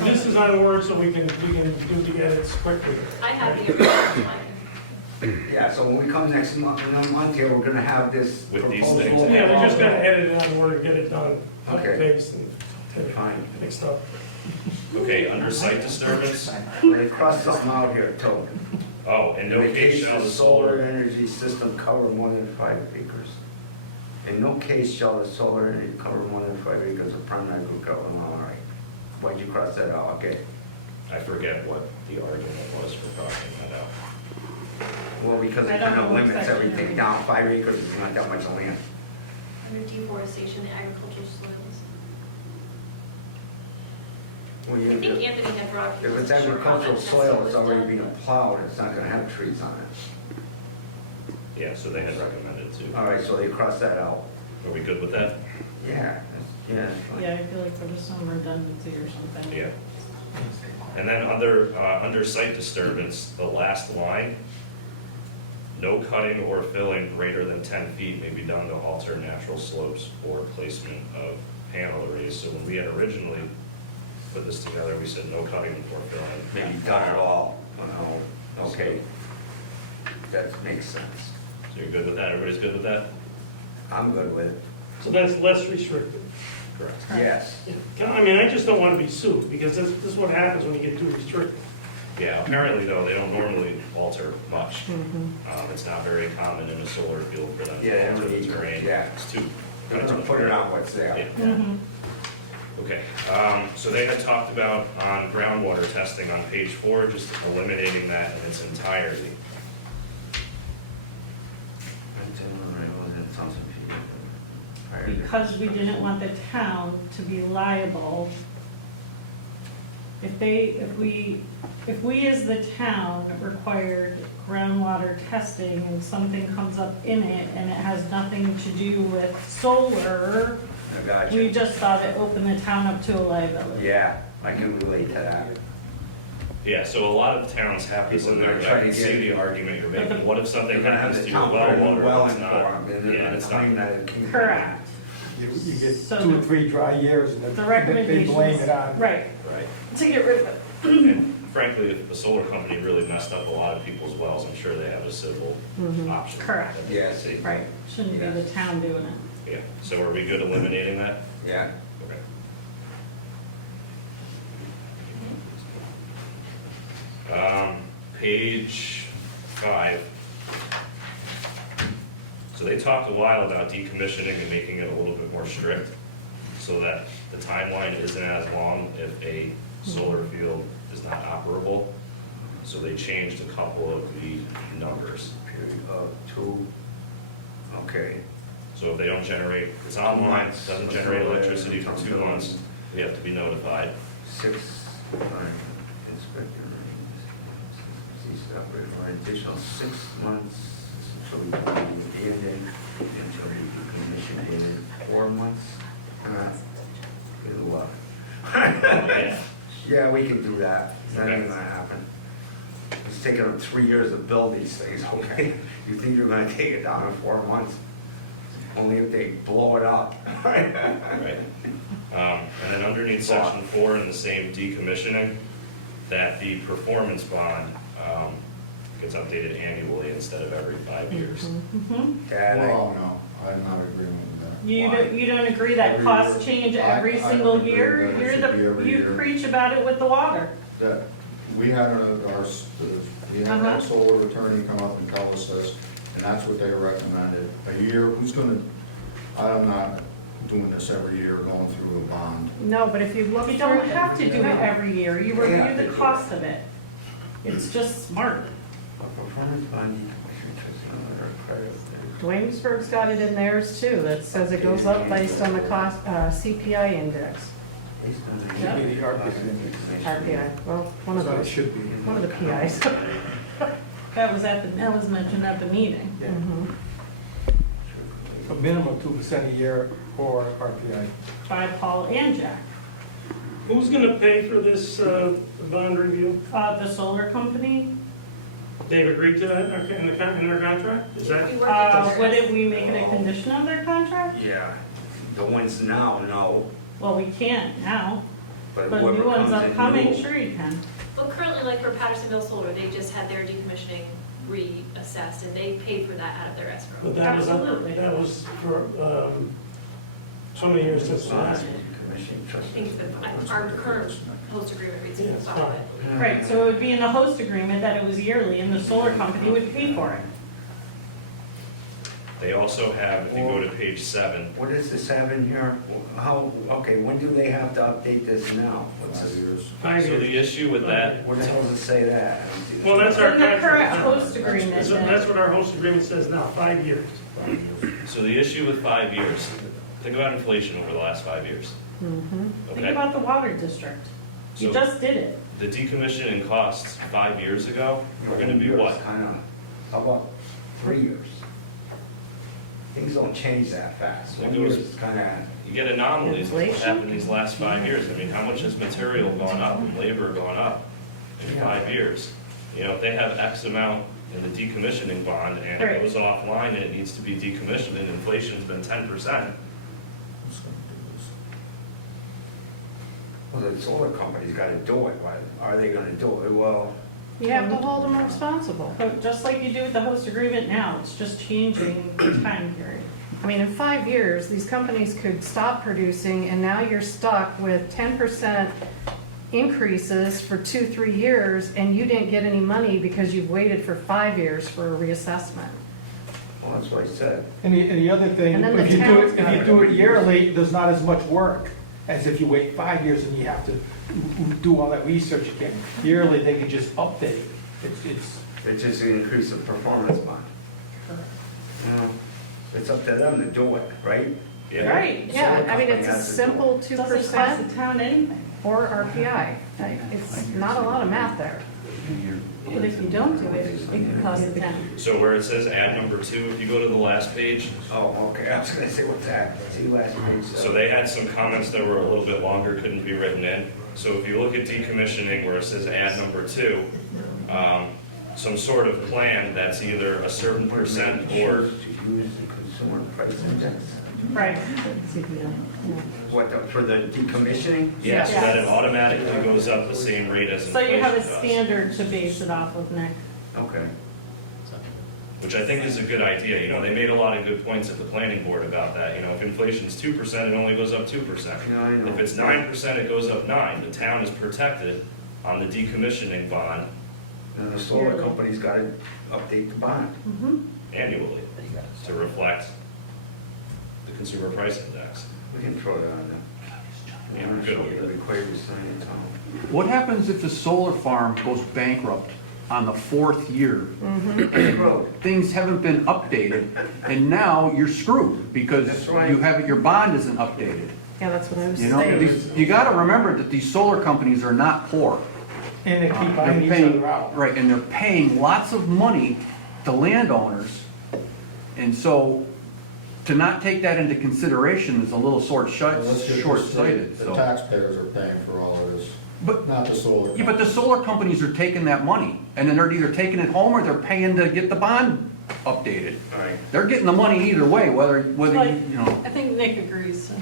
This is on Word, so we can do the edits quickly. I have the original one. Yeah, so when we come next month, in a month here, we're gonna have this With these proposal. things. Yeah, we just gotta edit it on Word and get it done, cut Okay. paste and Fine. fixed up. Okay, under site disturbance, They crossed something out here too. oh, in no case shall the solar, energy system cover more than 5 acres. In no case shall the solar energy cover more than 5 acres of primary agricultural, all right. Why'd you cross that out? Okay. I forget what the argument was for crossing that out. Well, because I it don't kind know of what limits section everything you're in. down. 5 acres is not that much land. Under deforestation, the agricultural soils. Well, I you, think Anthony had brought. if it's a short agricultural comment, soil, that's it's what was already done. being plowed, it's not gonna have trees on it. Yeah, so they had recommended to. All right, so they crossed that out. Are we good with that? Yeah, that's- yeah. that's fine. Yeah, I feel like there was some redundancy or something. Yeah. And then under site disturbance, the last line, no cutting or filling greater than 10 feet may be done to alter natural slopes or placement of panel arrays. So when we had originally put this together, we said no cutting or filling. Maybe done it all. Oh, okay. That makes sense. So you're good with that? Everybody's good with that? I'm good with it. So that's less restrictive. Correct. Yes. I mean, I just don't want to be sued, because this is what happens when you get too restrictive. Yeah, apparently though, they don't normally alter much. It's not very common in a solar field for them Yeah, to alter the yeah. terrain. Yeah. It's too. They're gonna put it on what's there. Yeah. Okay, so they had talked about on groundwater testing on page 4, just eliminating that in its entirety. Because we didn't want the town to be liable. If we as the town required groundwater testing and something comes up in it and it has nothing to do with solar, I got we you. just thought it opened the town up to a liability. Yeah, I can relate to that. Yeah, so a lot of towns have this in there, but I can see the argument you're making. What if something happens to your well water and it's not? Yeah, it's not. Correct. You get So 2 or the- 3 dry years and The they recommendation blame it on. right, Right. to get rid of it. And frankly, if the solar company really messed up a lot of people's wells, I'm sure they have a civil option. Correct. that they can Yes. take. Right, shouldn't be the town doing it. Yeah, so are we good eliminating that? Yeah. page 5. So they talked a while about decommissioning and making it a little bit more strict, so that the timeline isn't as long if a solar field is not operable. So they changed a couple of the numbers. Period of 2, okay. So if they don't generate, it's online, doesn't generate electricity for 2 months, we have to be notified. 6, inspector, additional 6 months, so we can end it until we commission in 4 months. Good luck. Yeah. Yeah, we can do that. That Okay. ain't gonna happen. It's taking them 3 years to build these things, okay? You think you're gonna take it down in 4 months? Only if they blow it up. Right. And then underneath section 4 in the same decommissioning, that the performance bond gets updated annually instead of every 5 years. Yeah, Well, no, I'm not agreeing with that. You don't agree that Every costs year. change I every don't single agree year? that it should be every You year. preach about it with the water. That, we had we had our Uh-huh. solar attorney come up and tell us this, and that's what they recommended. A year, who's gonna, I'm not doing this every year, going through a bond. No, but if you look. You don't have to do it every year. You Yeah. review the cost of it. It's just smart. a performance bond decommission trust or credit. Williamsburg's got it in theirs too, that says it goes up based on the cost, CPI index. Based on the- Yep. Maybe the RPI index. RPI, well, one of So it those, should be. one of the PIs. That was mentioned at the meeting. Yeah. Mhm. A minimum of 2% a year or RPI. By Paul and Jack. Who's gonna pay for this bond review? The solar company, They've agreed to that in their contract? Is that? We work with would the it, we make it a condition of their contract? Yeah, the ones now, no, Well, we can't now, but but whoever new ones comes in upcoming, new. sure you can. Well, currently, like for Pattersonville Solar, they just had their decommissioning reassessed, and they paid for that out of their escrow. But that was, Absolutely. that was for so many years since the last one. Decommissioning trust. I think that our current host agreement reads Yeah, in it's the bottom of fine. it. Right, so it would be in the host agreement that it was yearly and the solar company would pay for it. They also have, if you go to page 7, What does this have in here? How, okay, when do they have to update this now? What's 5 this? years. 5 so years. the issue with that, Where the hell does it say that? Well, that's It's our in the contract. current host agreement. That's what our host agreement says now, 5 years. so the issue with 5 years, think about inflation over the last 5 years, Mhm. Think okay? about the water district. You So just did it. the decommissioning costs 5 years ago are gonna be what? Kinda, how about 3 years? Things don't change that fast. It 1 year goes- is kinda, You get anomalies of what Inflation? happened these last 5 years. I mean, how much has material gone up and labor gone up in 5 years? You know, if they have X amount in the decommissioning bond and Right. it goes offline and it needs to be decommissioned and inflation's been 10%, Who's gonna do this? well, the solar company's gotta do it. Why are they gonna do it? Well, You have to hold them responsible. But just like you do with the host agreement now, it's just changing the time period. I mean, in 5 years, these companies could stop producing, and now you're stuck with 10% increases for 2, 3 years, and you didn't get any money because you've waited for 5 years for a reassessment. well, that's what I said. And the other thing, And then the if you do town's it, gotta if you do it yearly, there's not as much work as if you wait 5 years and you have to do all that research again. Yearly, they can just update. It's, It's just an increase of performance bond. You know, it's up to them to do it, right? yeah. Right, Yeah, Solar I mean, company it's a has to do simple doesn't cost 2% the town anything. or RPI. It's not a lot of math there. But if you don't do it, it can cost the town. So where it says add number 2, if you go to the last page, Oh, okay, I was gonna say, what's that? See last page. so they had some comments that were a little bit longer, couldn't be written in. So if you look at decommissioning where it says add number 2, some sort of plan that's either a certain percent or, To use the consumer price index. Right. What, for the decommissioning? yeah, so that it automatically goes up the same rate as So inflation you have a does. standard to base it off of, Nick. Okay. Which I think is a good idea, you know, they made a lot of good points at the planning board about that, you know, if inflation's 2%, it only goes up 2%. Yeah, I know. If it's 9%, it goes up 9%. The town is protected on the decommissioning bond And the solar company's gotta update the bond. annually to reflect the consumer price index. We can throw that on them. Yeah, we're good with it. Required to sign it, Tom. What happens if the solar farm goes bankrupt on the 4th year? And things haven't been updated, and now you're screwed because That's right. you have, your bond isn't updated. Yeah, that's what I was You know, saying. you gotta remember that these solar companies are not poor. And they keep They're buying each paying- other out. Right, and they're paying lots of money to landowners. And so, to not take that into consideration is a little Well, let's just say short-sighted, The so. taxpayers are paying for all of this, But, not the solar. yeah, but the solar companies are taking that money, and then they're either taking it home or they're paying to get the bond updated. Right. They're getting the money either way, whether you know, I think Nick agrees.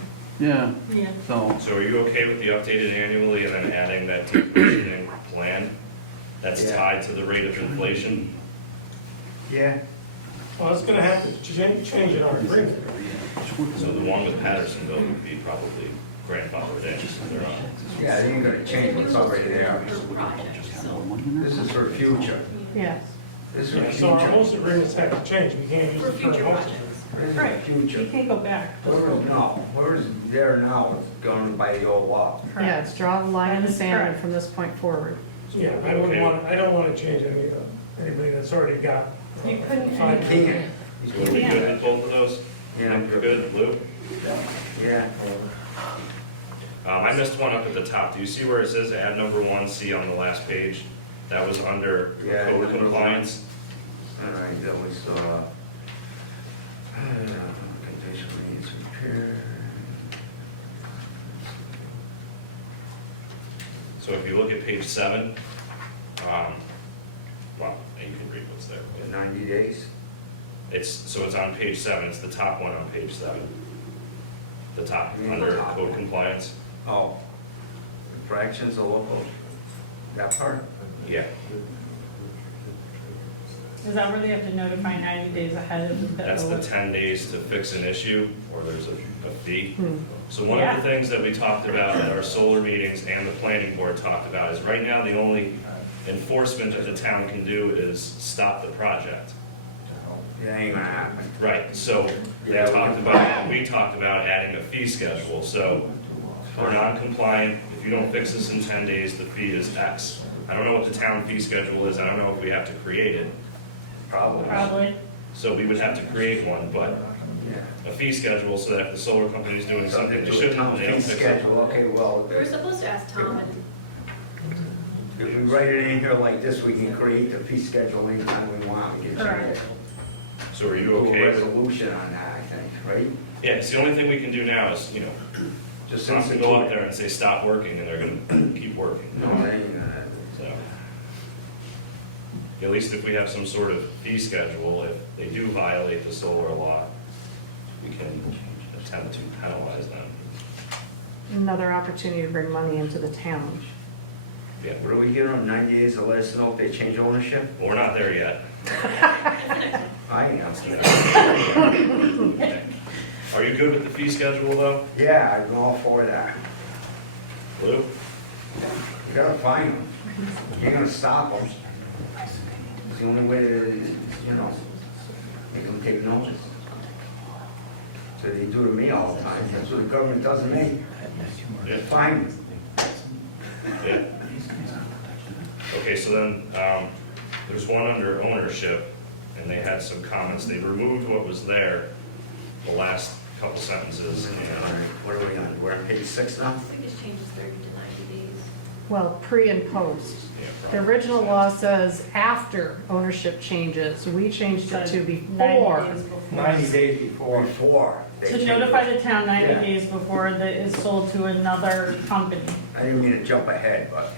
yeah, Yeah. so. So are you okay with the updated annually and then adding that decommissioning plan that's Yeah. tied to the rate of inflation? Yeah. Well, it's gonna have to change in our agreement. So the one with Pattersonville would be probably grandfathered in. They're on. Yeah, they ain't gonna change what's already there. This is for future. Yes. This is Yeah, for so our future. host agreements have to change, we can't use For the future current host. projects. This is Right. for future. You can't go back. Where's there now, it's going by the old law. Yeah, it's draw the line in the That is sand correct. from this point forward. Yeah, I don't wanna change anybody that's already got. You couldn't. Five- Can't. So are we good with both of those? Yeah, Nick, you're good, Lou? Yeah. I missed one up at the top. Do you see where it says add number 1C on the last page? That was under Yeah, code number compliance. All right, then we saw. Conditional needs repair. So if you look at page 7, well, you can read what's there. 90 days. So it's on page 7, it's the top one on page 7. The top, You mean under the top code one? compliance. Oh. Infractions of local. That part? Yeah, Is that where they have to notify 90 days ahead of the that's the deadline? 10 days to fix an issue, or there's a fee. Hmm. So one of the things that we talked about at our solar meetings and the planning board talked about is right now, the only enforcement that the town can do is stop the project. It ain't gonna happen. Right, so they Yeah, we talked can- about, we talked about adding a fee schedule, so we're non-compliant, if you don't fix this in 10 days, the fee is X. I don't know what the town fee schedule is, I don't know if we have to create it, Probably. Probably. so we would have to create one, but Yeah. a fee schedule so that if the solar company's doing something Something they to a shouldn't, town they don't fee fix it. schedule, okay, well, We were supposed to ask Tom, and if we write it in here like this, we can create the fee schedule anytime we want. We can change Correct. it. So are you Do a okay with, resolution on that, I think, right? yeah, it's the only thing we can do now is, Just not to institute go up it. there and say, stop working, and they're gonna keep working. No, they ain't gonna. So, at least if we have some sort of fee schedule, if they do violate the solar law, we can attempt to penalize them. Another opportunity to bring money into the town. Yeah, What do we give them, 90 days to let us know if they change ownership? we're not there yet. I am. Okay. Are you good with the fee schedule, though, Yeah, I'm all for that. Lou? You gotta find them. You ain't gonna stop them. It's the only way to, make them take notice. So they do to me all the time. That's what the government does to me. Yeah. Fine them. Yeah. Okay, so then, there's one under ownership, and they had some comments. They removed what was there, the last couple sentences, All and right, what are we on? We're on page 6 now? I think it's changes 30 to 90 days. Well, pre and post. yeah, The probably. original law says after ownership changes. We changed it to 90 before. days before. 90 days before. Before. they To change notify it. the town 90 Yeah. days before that is sold to another company. I didn't mean to jump ahead, but,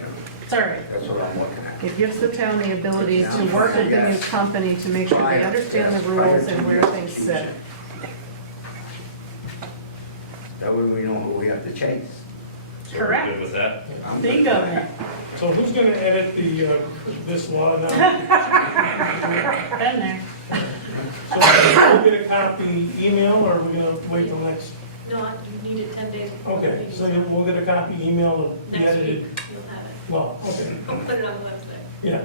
It's all right. that's what I'm looking at. It gives the town the ability to work with the new company to make sure they understand the rules and where things sit. That way we know who we have to chase. So we're Correct. good with that? I'm There you good go, with Nick. So who's gonna edit this law now? Been there. So we'll get a copy email, or are we gonna wait till next? No, you need it 10 days before. Okay, so we'll get a copy email of the Next edited week, you'll have it. law, okay, I'll put it on the website. yeah.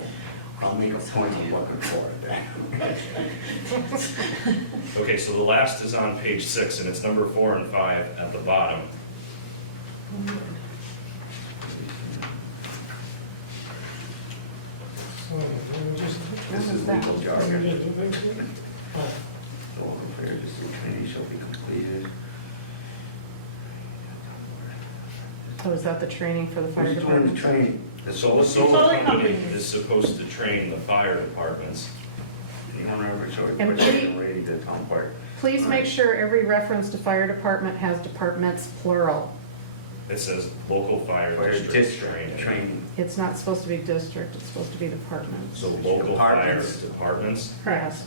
I'll make a point of looking for it. Okay, so the last is on page 6, and it's number 4 and 5 at the bottom. This is legal jargon. All fair district training shall be completed. So is that the training for the fire Who's doing the department? training? So the solar Solar company company. is supposed to train the fire departments. The owner of a And already the town clerk. Please make sure every reference to fire department has departments plural. It says local fire Fire district district training. training. It's not supposed to be district, it's supposed to be departments. So local fire Departments. departments. Yes.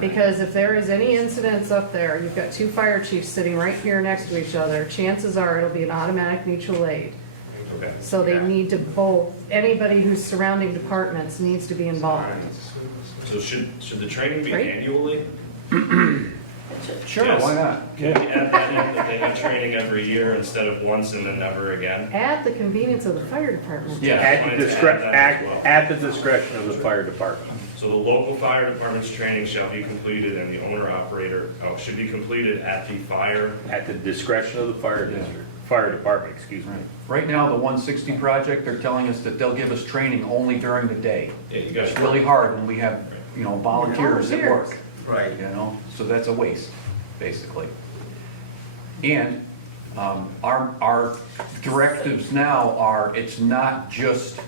Because if there is any incidents up there, you've got two fire chiefs sitting right here next to each other, chances are it'll be an automatic mutual aid. Okay. So they need to both, anybody who's surrounding departments needs to be involved. So should the training be Right. annually? Sure, Yes. why not? Can we add that in, that they have training every year instead of once and then never again? At the convenience of the fire department. Yeah. At the At the discretion of the fire department. So the local fire department's training shall be completed and the owner operator, should be completed at the fire. At the discretion of the fire department, excuse me. Right now, the 160 project, they're telling us that they'll give us training only during the day. Yeah, you guys. It's really hard when we have, volunteers at work. Right. So that's a waste, basically. And our directives now are, it's not just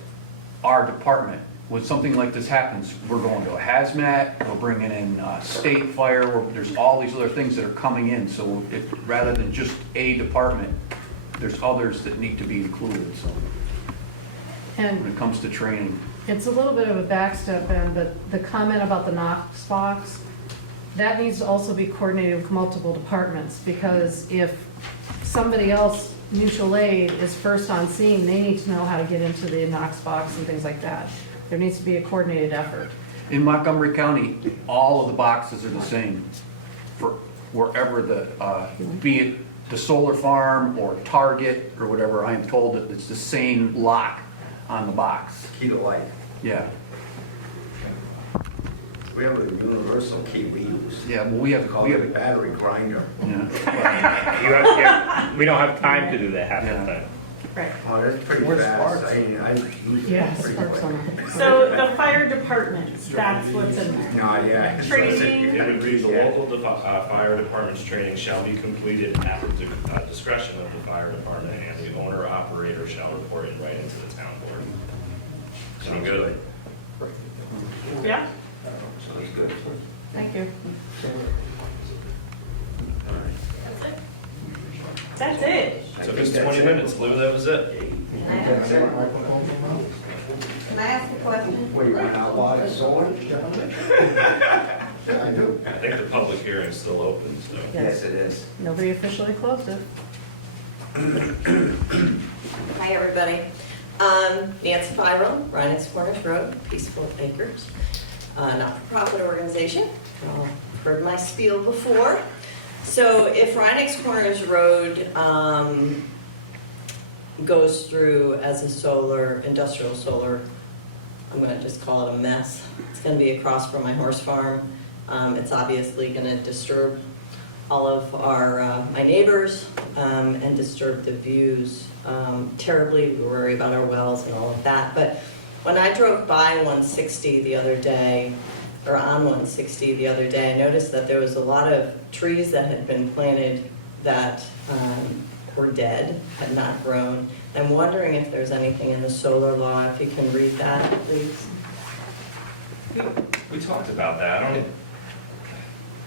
our department. When something like this happens, we're going to a hazmat, we're bringing in state fire, there's all these other things that are coming in. So rather than just a department, there's others that need to be included, so, when And it comes to training. it's a little bit of a backstep, Ben, but the comment about the Knox box, that needs to also be coordinated with multiple departments, because if somebody else, mutual aid, is first on scene, they need to know how to get into the Knox box and things like that. There needs to be a coordinated effort. In Montgomery County, all of the boxes are the same for wherever be it the solar farm or Target or whatever. I am told that it's the same lock on the box. Key to life. Yeah, We have a universal key we use. yeah, well, we have Call it a battery grinder. yeah. We don't have time to do that half Yeah. the time. Right. Oh, that's pretty Where's fast. Sparks? I use Yes, it pretty Sparks quick. on it. So the fire department, that's what's in there. No, yeah. Training. It would read, the local fire department's training shall be completed at the discretion of the fire department, and the owner operator shall report in writing to the town board. Sound good? Yeah? Sounds good. Thank you. That's it. Took us 20 minutes, Lou, that was it. Can I ask a question? What, you want to outlaw the solar? Yeah, I do. I think the public hearing's still open, so. Yes, it is. Nobody officially closed it. Hi, everybody. Nancy Byram, Rhinex Corners Road, Peaceful Acres, not-for-profit organization. Heard my spiel before. So if Rhinex Corners Road goes through as a solar, industrial solar, I'm gonna just call it a mess. It's gonna be across from my horse farm. It's obviously gonna disturb all of my neighbors and disturb the views terribly. We worry about our wells and all of that. But when I drove by 160 the other day, or on 160 the other day, I noticed that there was a lot of trees that had been planted that were dead, had not grown. I'm wondering if there's anything in the solar law, if you can read that, please. We talked about that,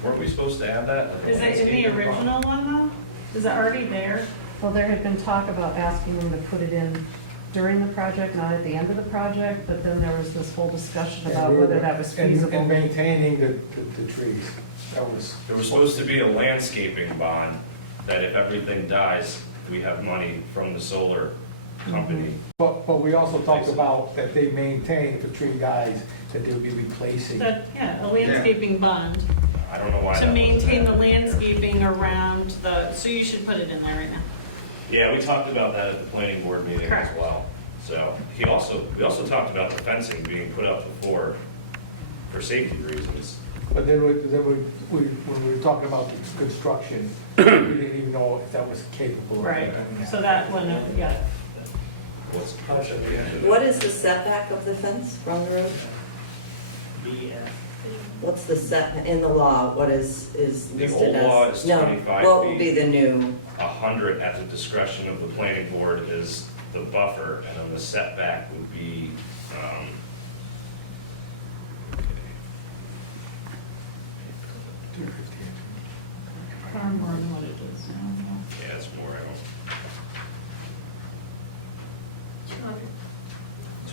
weren't we supposed to add that? Is it in the original one though? Is it already there? Well, there had been talk about asking them to put it in during the project, not at the end of the project, but then there was this whole discussion about whether that was And feasible. maintaining the trees. That was. There was supposed to be a landscaping bond, that if everything dies, we have money from the solar company. But we also talked about that they maintain, if a tree dies, that they'll be replacing. A landscaping bond I don't know why to that maintain the wasn't added. landscaping around so you should put it in there right now. Yeah, we talked about that at the planning board meeting as Correct. well. So we also talked about the fencing being put up before, for safety reasons. But then when we were talking about construction, we didn't even know if that was capable. Right, so that one, yeah. What is the setback of the fence from the road? What's the set, in the law, what is listed as? The old law is 25 No, what will feet. be the new? 100 at the discretion of the planning board is the buffer, and then the setback would be, Far more than what it is now. yeah, it's more, I don't,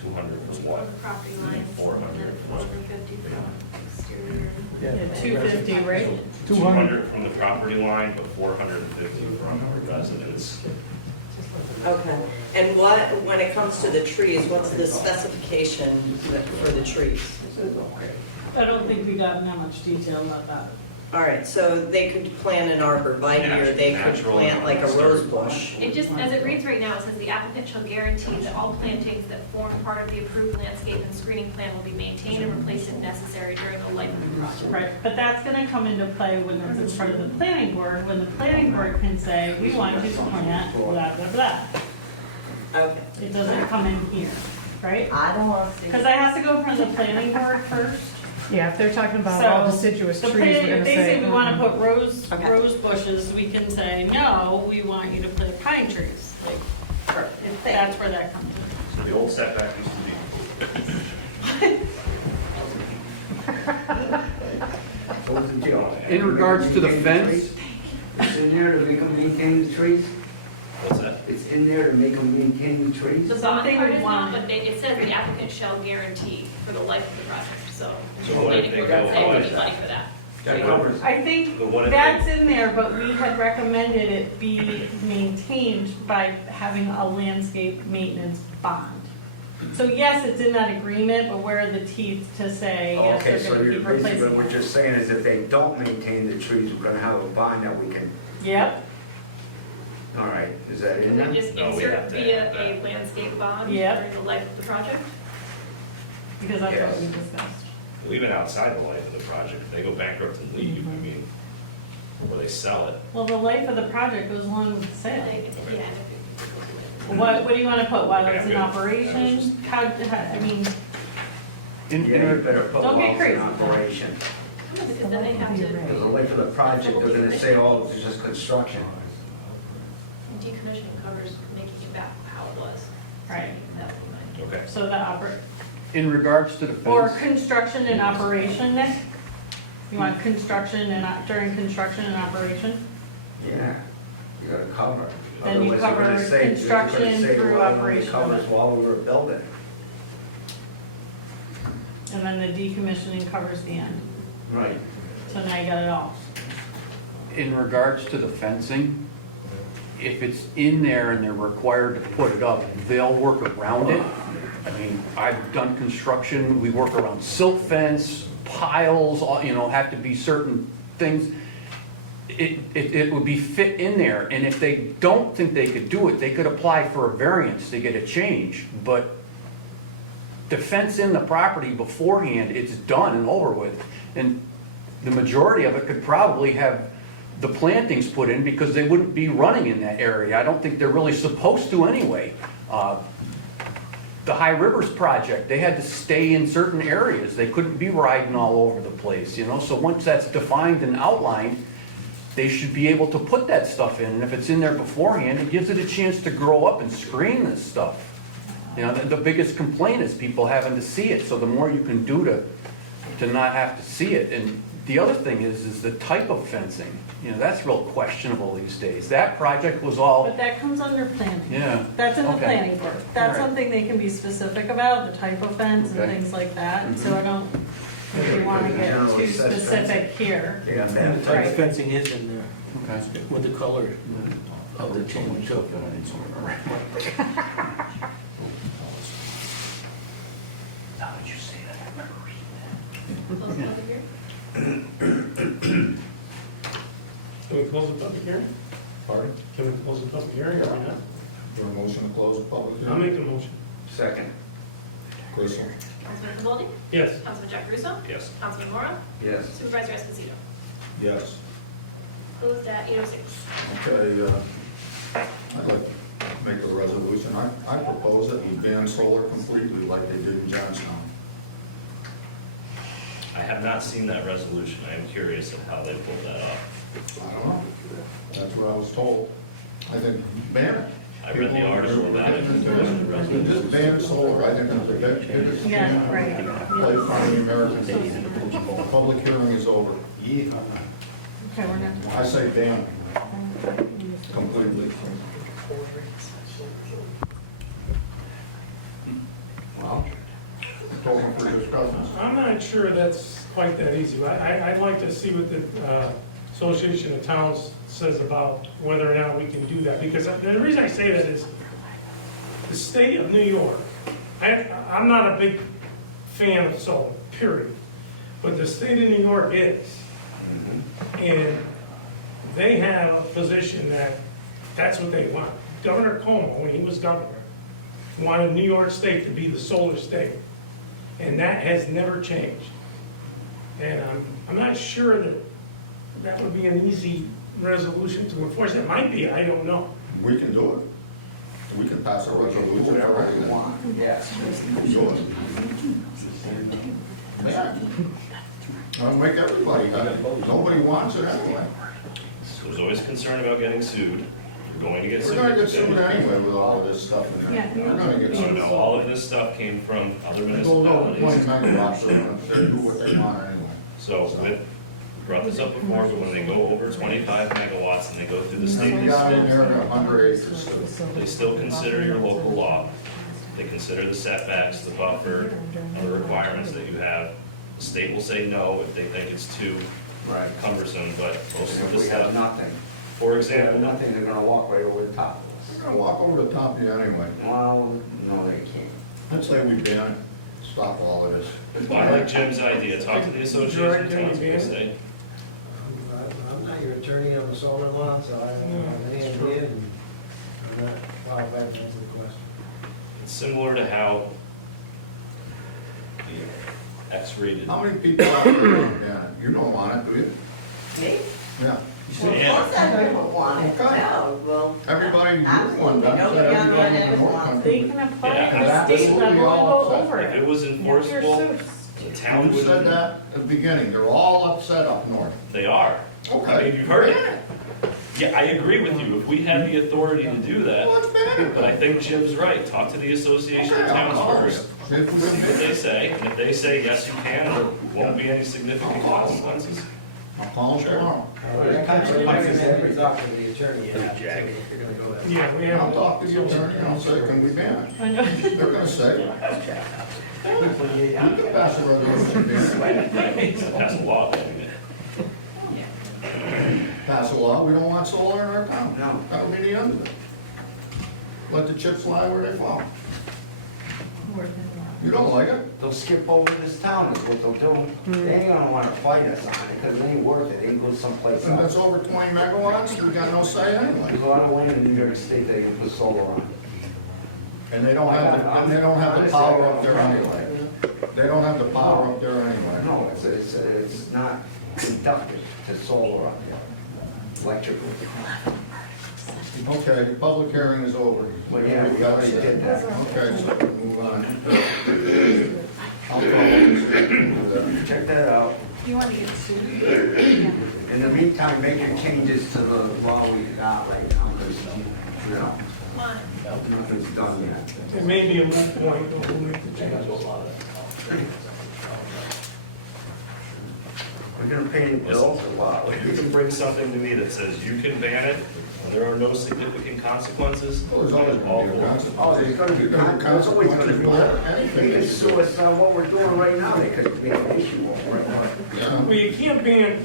200 from what? From the property line. 400 And from what? 450 from exterior. Yeah, 250, right? 200 from the property line, but 450 from residents. Okay, and what, when it comes to the trees, what's the specification for the trees? I don't think we got that much detail about that. All right, so they could plant an arborvitae, or they could Natural plant like a and rose bush. It just, as it reads right now, it says the applicant shall guarantee that all plantings that form part of the approved landscape and screening plan will be maintained and replaced if necessary during the life of the project. Right, but that's gonna come into play when it's in front of the planning board, when the planning board can say, we want you to plant blah, blah, blah. Okay. It doesn't come in here, right? I don't want to see. Because I have to go in front of the planning board first. Yeah, if they're talking about all So, deciduous the trees, we're plan- gonna if they say. say we wanna put rose Okay. bushes, we can say, no, we want you to plant pine trees. Like, if that's where that comes in. So the old setback used to be. What was the deal? In regards to the fence, It's in there to make them maintain the trees? What's that? It's in there to make them maintain the trees? The Something bond part we is not, want. but it says the applicant shall guarantee for the life of the project, so. So what if they Planning board go would say we by need money for that. That covers. I think But what if that's in there, but we had recommended it be maintained by having a landscape maintenance bond. So yes, it's in that agreement, but where are the teeth to say, yes, Okay, we're so gonna you're keep basically, replacing what it? you're saying is if they don't maintain the trees, we're gonna have a bond that we can, Yep, all right, is that in Can there? we just No, we insert have to via add a landscape bond Yep. during the life of the project? because that's what Yes. we discussed. Even outside the life of the project, if they go bankrupt and leave, I mean, or they sell it. Well, the life of the project goes along with the sale. Yeah. What do you wanna put, while Okay, it's I'm in good. operation? I mean, Yeah, you better put Don't get while it's in crazy. operation. Because then they have to Because the life of the project, they're gonna say, oh, it's just construction. decommissioning covers making it back how it was. right, That would be mine. Okay. so in regards to the or fence, construction and operation, Nick? You want construction and, during construction and operation? Yeah, you gotta cover. Then you Otherwise, they're gonna cover say- they're gonna construction say, through well, it only operation. covers while we're building. And then the decommissioning covers the end. Right. So now you got it all. in regards to the fencing, if it's in there and they're required to put it up, they'll work around it. I mean, I've done construction, we work around silt fence, piles, have to be certain things. It would be fit in there, and if they don't think they could do it, they could apply for a variance to get a change, but the fence in the property beforehand, it's done and over with. And the majority of it could probably have the plantings put in because they wouldn't be running in that area. I don't think they're really supposed to anyway. The High Rivers project, they had to stay in certain areas. They couldn't be riding all over the place, So once that's defined and outlined, they should be able to put that stuff in. And if it's in there beforehand, it gives it a chance to grow up and screen this stuff. The biggest complaint is people having to see it, so the more you can do to not have to see it. And the other thing is the type of fencing. That's real questionable these days. That project was all, But that comes under planning. yeah. That's in the Okay. planning board. That's All right. something they can be specific about, the type of fence and Okay. things like that. So I don't think we want to get Generally too says specific here. They got And that. the type Right. of fencing is in there Okay. with the color of the chain too. Now that you say that, I remember reading Close the public hearing? Can we close the public hearing? Pardon? Can we close the public hearing or not? Your motion to close the public I'll hearing? make the motion. Second. Crystal? Councilman Convaldi? Yes. Councilman Jack Russo? Yes. Councilman Mora? Yes. Supervisor Esposito? Yes. Closed at 8:06. Okay, I'd like to make a resolution. I propose that we ban solar completely like they did in Johnstown. I have not seen that resolution. I am curious of how they pulled that off. I don't know. That's what I was told. I think ban it. I read the article about it. Just ban solar. I think that's the biggest Yeah, right. play for the American people. Public hearing is over. Okay, we're not. I say ban completely. Well, Open for discussions. I'm not sure that's quite that easy. I'd like to see what the Association of Towns says about whether or not we can do that. Because the reason I say that is the state of New York, I'm not a big fan of solar, period. But the state of New York is. And they have a position that that's what they want. Governor Cuomo, when he was governor, wanted New York State to be the solar state. And that has never changed. And I'm not sure that that would be an easy resolution to enforce. It might be, I don't know. We can do it. We can pass a resolution. whatever you want, yes. Do it. Yeah. I'll make everybody, nobody wants it anyway. There's always concern about getting sued. You're going to get We're sued. gonna get sued anyway with all of this stuff in there. Yeah. We're gonna get So sued. no, all of this stuff came from other They go over 20 municipalities. megawatts, they do what they want anyway. So with, brought this up before, but when they go over 25 megawatts and they go through the state, We got in there 100 acres. they still consider your local law. They consider the setbacks, the buffer, other requirements that you have. The state will say no if they think it's too Right. cumbersome, but most of If the we have stuff, nothing, for if they have example, nothing, they're gonna walk right over the top of us. They're gonna walk over the top of you anyway. Well, no, they can't. I'd say we ban it, stop all of this. I like Jim's idea, talk to the association of towns, what they say. I'm not your attorney on the solar law, so I don't have any idea, and I'm not qualified to answer the question. It's similar to how the X-rated. How many people out there want to ban it? You don't want it, do you? Me? Yeah. Yeah. Of course I don't want it. Okay. No, well, Everybody in Group 1 does. Absolutely. Nobody on Everybody in it North wants They Country. can apply Yeah, at and the state absolutely level and all go upset. over If it. it was enforceable, You're the town Who said wouldn't, that at the beginning? They're all upset up north. they are. I Okay. mean, you've heard it. Yeah, I agree with you, if we had the authority to do that, Well, let's ban it. but I think Jim's right, talk to the Association Okay, of I'll Towns call it. first. See if we See can what ban they it. say, and if they say yes, you can, there won't be any significant consequences. I'll call them Sure. tomorrow. I haven't talked to the attorney yet, Jack, if you're gonna go that. Yeah, we I'll have. talk to the attorney and I'll say, can we ban it? I know. They're gonna say, you can pass a resolution, ban it. Pass a law, doing it. Pass a law, we don't want solar in our town. No. That'll be the end of it. Let the chips fly where they fall. You don't like it? They'll skip over this town is what they'll do. They ain't gonna wanna fight us on it, because it ain't worth it, they can go someplace If it's else. over 20 megawatts, we got no say anyway. There's a lot of land in New York State that you can put solar on. And they don't have the power up there anyway. They don't have the power up there anyway. No, it's not conductive to solar on there, electrical. Okay, the public hearing is over. Well, yeah, we already did that. Okay, so move on. I'll call this. Check that out. You want to get sued? In the meantime, make your changes to the law we got right now, because, you know, One. nothing's done yet. It may be a moot point, but we'll make the change. We're gonna pay any bills or what? You can bring something to me that says you can ban it, and there are no significant consequences. Well, there's always All going to be a for it. consequence. Oh, there's gonna be, there's always gonna be that. They can sue us on what we're doing right now, they could make an issue right now. Yeah. Well, you can't ban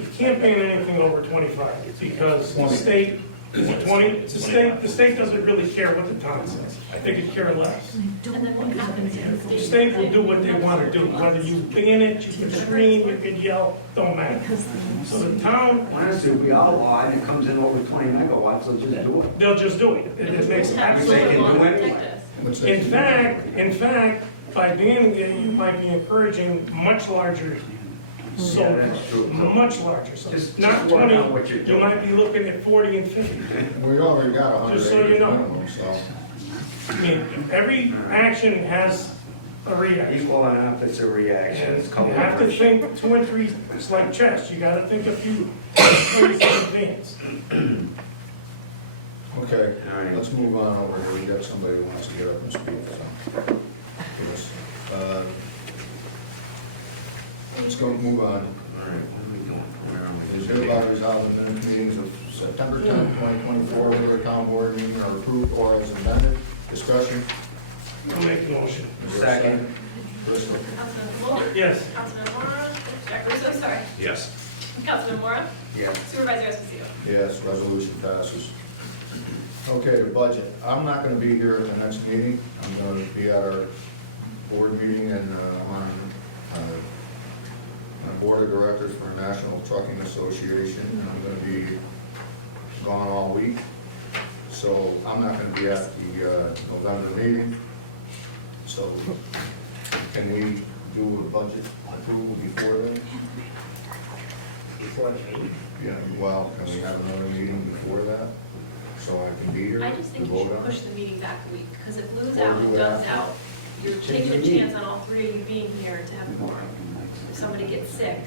anything over 25, because the 20. state, is it 20? The state doesn't really care what the town says. They could care less. And then what happens if The the state will do what they want to do, whether you ban it, you can scream, you can yell, don't matter. So the town, Honestly, if we outlaw it and it comes in over 20 megawatts, they'll just do it. they'll just do it. It makes They absolutely, can do protect anyway. us? What's that? In fact, by being, you might be encouraging much larger solar, that's true. much larger. So Just not work 20, out what you're you doing. might be looking at 40 and 50. We already got 100 Just so you acres know. minimum, so. I mean, every action has a reaction. Equal and opposite reactions. And you have to think 2 and 3, it's like chess, you gotta think a few ways in advance. Okay, All right. let's move on over here. We got somebody who wants to get up and speak, so. Yes. Let's go move on. All right, what are we doing? Where are It is we? hereby resolved that the minutes meetings of September 10th, 2024, regular town board meeting are approved or as amended. Discussion. I'll make the motion. Is there a Second. Bristol. Councilman Paul? Yes. Councilman Mora? Jack Russo, sorry. Yes. Councilman Mora? Yes. Supervisor Esposito? Yes, resolution passes. Okay, the budget. I'm not going to be here at the next meeting. I'm going to be at our board meeting and I'm on the board of directors for National Trucking Association. And I'm going to be gone all week. So I'm not going to be at the November meeting. So can we do a budget approval before then? Before the meeting. Yeah, well, can we have another meeting before that? So I can be here I just to think you vote should on push it? the meeting back a week, because if Lou's Or out do and it Doug's after. out, you're taking a chance on all three of you being here to have a quorum. If somebody gets sick,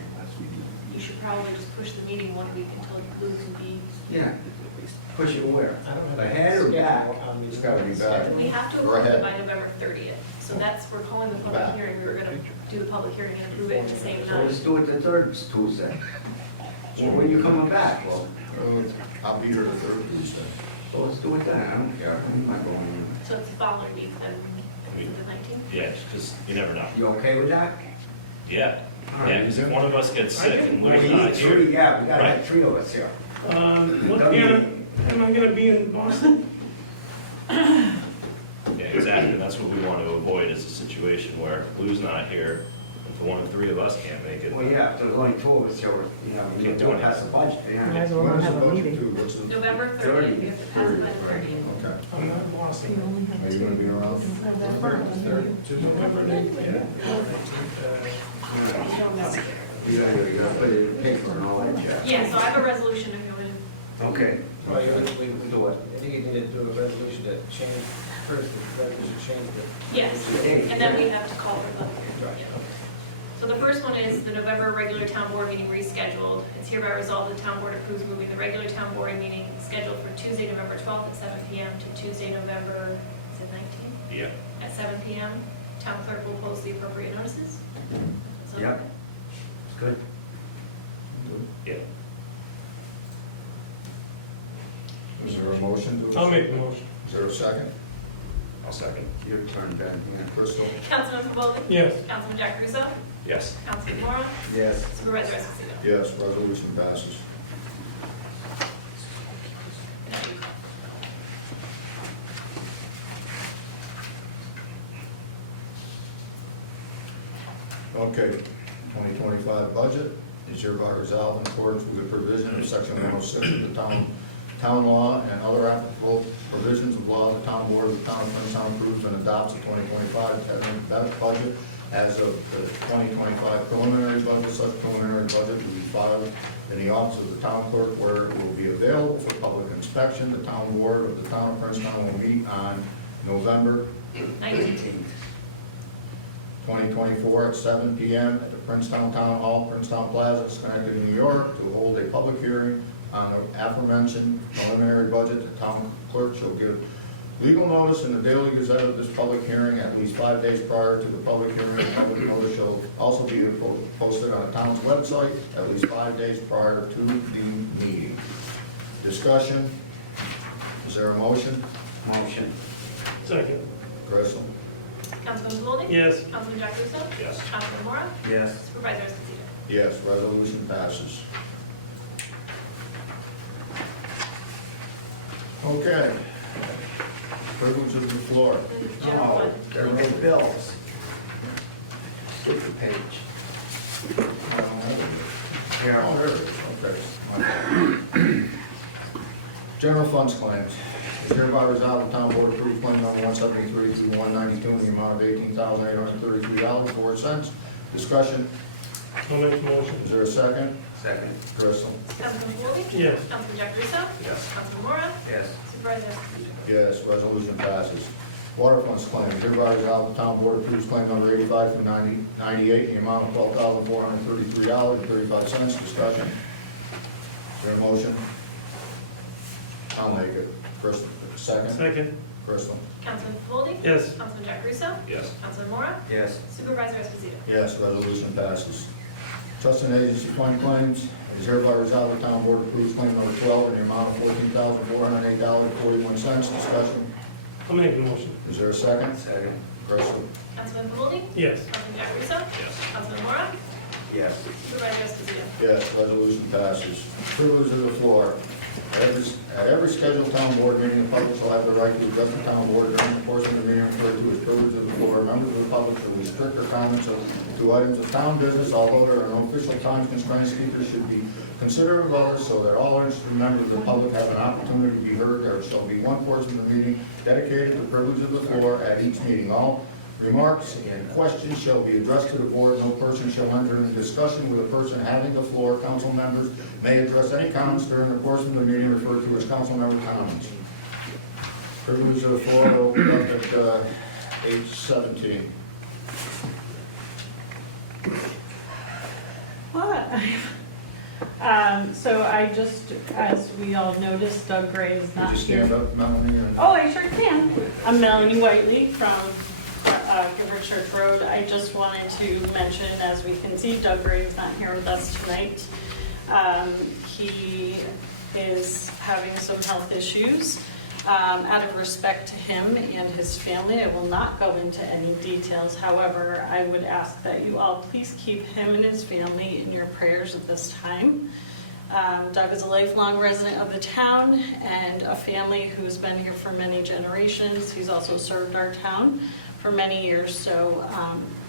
you should probably just push the meeting 1 week until Lou can be. Yeah. Push it where? I don't have Ahead or a back? schedule on It's these. gotta be back. We have to Go approve it ahead. by November 30th, so that's, we're calling the public Back. hearing, we were gonna do the public hearing and approve it the same So night. let's do it the third Tuesday. Well, when you coming back? Well, I'll be here the third Tuesday. so let's do it then. I don't care. I'm not going in. So it's the following week then, the 19th? Yeah, because you never know. You okay with that? Yeah. Yeah, because if one of us gets sick and We Lou's need not here. three, yeah, we gotta have Right. 3 of us here. What, am I gonna be in Boston? Yeah, exactly. That's what we want to avoid is a situation where Lou's not here. If one of 3 of us can't make it. Well, yeah, if there's only 2 of us here, you know, we Can't do don't anything. pass the budget. Might Yeah. as well not When's have the a budget meeting. due? What's the, November 30th, we have to pass it by the 30th. okay. I'm not in Boston. Are you gonna be around? You gotta put it in paper and all that jazz. Yeah, so I have a resolution if you want to. Okay. Well, we do it. I think you need to do a resolution to change, first, the resolution change the. Yes, and then we have to call for the public hearing. Yeah. So the first one is the November regular town board meeting rescheduled. It's hereby resolved the town board approves moving the regular town board meeting scheduled for Tuesday, November 12th at 7 PM to Tuesday, November, is it 19th? Yeah. At 7 PM. Town clerk will post the appropriate notices. So- Yep. It's good. Yeah. Is there a motion to? I'll make the motion. Is there a second? I'll second. Your turn, Ben. Yeah. Crystal? Councilman Pavolli? Yes. Councilman Jack Russo? Yes. Councilman Mora? Yes. Supervisor Esposito? Yes, resolution passes. Okay, 2025 budget is hereby resolved in accordance with the provision of section 106 of the town law and other applicable provisions of law. The town board of the town of Princeton approves and adopts the 2025 tentative budget as of the 2025 preliminary budget. Such preliminary budget will be filed in the office of the town clerk where it will be available for public inspection. The town board of the town of Princeton will meet on November 19th. 2024 at 7 PM at the Princetown Town Hall, Princetown Plaza, Schenectady, New York, to hold a public hearing on the aforementioned preliminary budget. The town clerk shall give legal notice in the Daily Gazette of this public hearing at least 5 days prior to the public hearing. The public notice shall also be posted on the town's website at least 5 days prior to the meeting. Discussion? Is there a motion? Motion. Second. Grissom? Councilman Pavolli? Yes. Councilman Jack Russo? Yes. Councilman Mora? Yes. Supervisor Esposito? Yes, resolution passes. Okay. Privilege of the floor. The general Oh, fund. they're red bills. Skip the page. Here. Oh, there it is, okay. General funds claims. is hereby resolved, the town board approves claim number 173 through 192 in the amount of $18,833.04. Discussion, I'll make the motion. is there a second? Second. Crystal? Councilman Foley? Yes. Councilman Jacques. Yes. Councilman Mora? Yes. Supervisor Esposito? Yes, resolution passes. Water funds claim, hereby resolved, the town board approves claim number 85 through 98 in the amount of $12,433.35. Discussion, is there a motion? I'll make it. Crystal, second? Second. Crystal? Councilman Foley? Yes. Councilman Jacques. Yes. Councilman Mora? Yes. Supervisor Esposito? Yes, resolution passes. Trust and agency fund claims, it is hereby resolved, the town board approves claim number 12 in the amount of $14,408.41. Discussion, I'll make the motion. is there a second? Second. Crystal? Councilman Foley? Yes. Councilman Jacques. Yes. Councilman Mora? Yes. Supervisor Esposito? Yes, resolution passes. Privilege of the floor. At every scheduled town board meeting, the public shall have the right to address the town board during the course of the meeting referred to as privilege of the floor. Members of the public shall restrict their comments to items of town business, although there are no official time constraints. Speakers should be considerate of others so that all interested members of the public have an opportunity to be heard. There shall be one portion of the meeting dedicated to the privilege of the floor at each meeting. All remarks and questions shall be addressed to the board. No person shall enter into discussion with a person having the floor. Council members may address any comments during the course of the meeting referred to as council member comments. Privilege of the floor will open up at 8:17. What? So I just, as we all noticed, Doug Gray is not Would you here. stand up, Melanie? Oh, I sure can. I'm Melanie Whiteley from Gifford Church Road. I just wanted to mention, as we can see, Doug Gray is not here with us tonight. He is having some health issues. Out of respect to him and his family, I will not go into any details. However, I would ask that you all please keep him and his family in your prayers at this time. Doug is a lifelong resident of the town and a family who's been here for many generations. He's also served our town for many years, so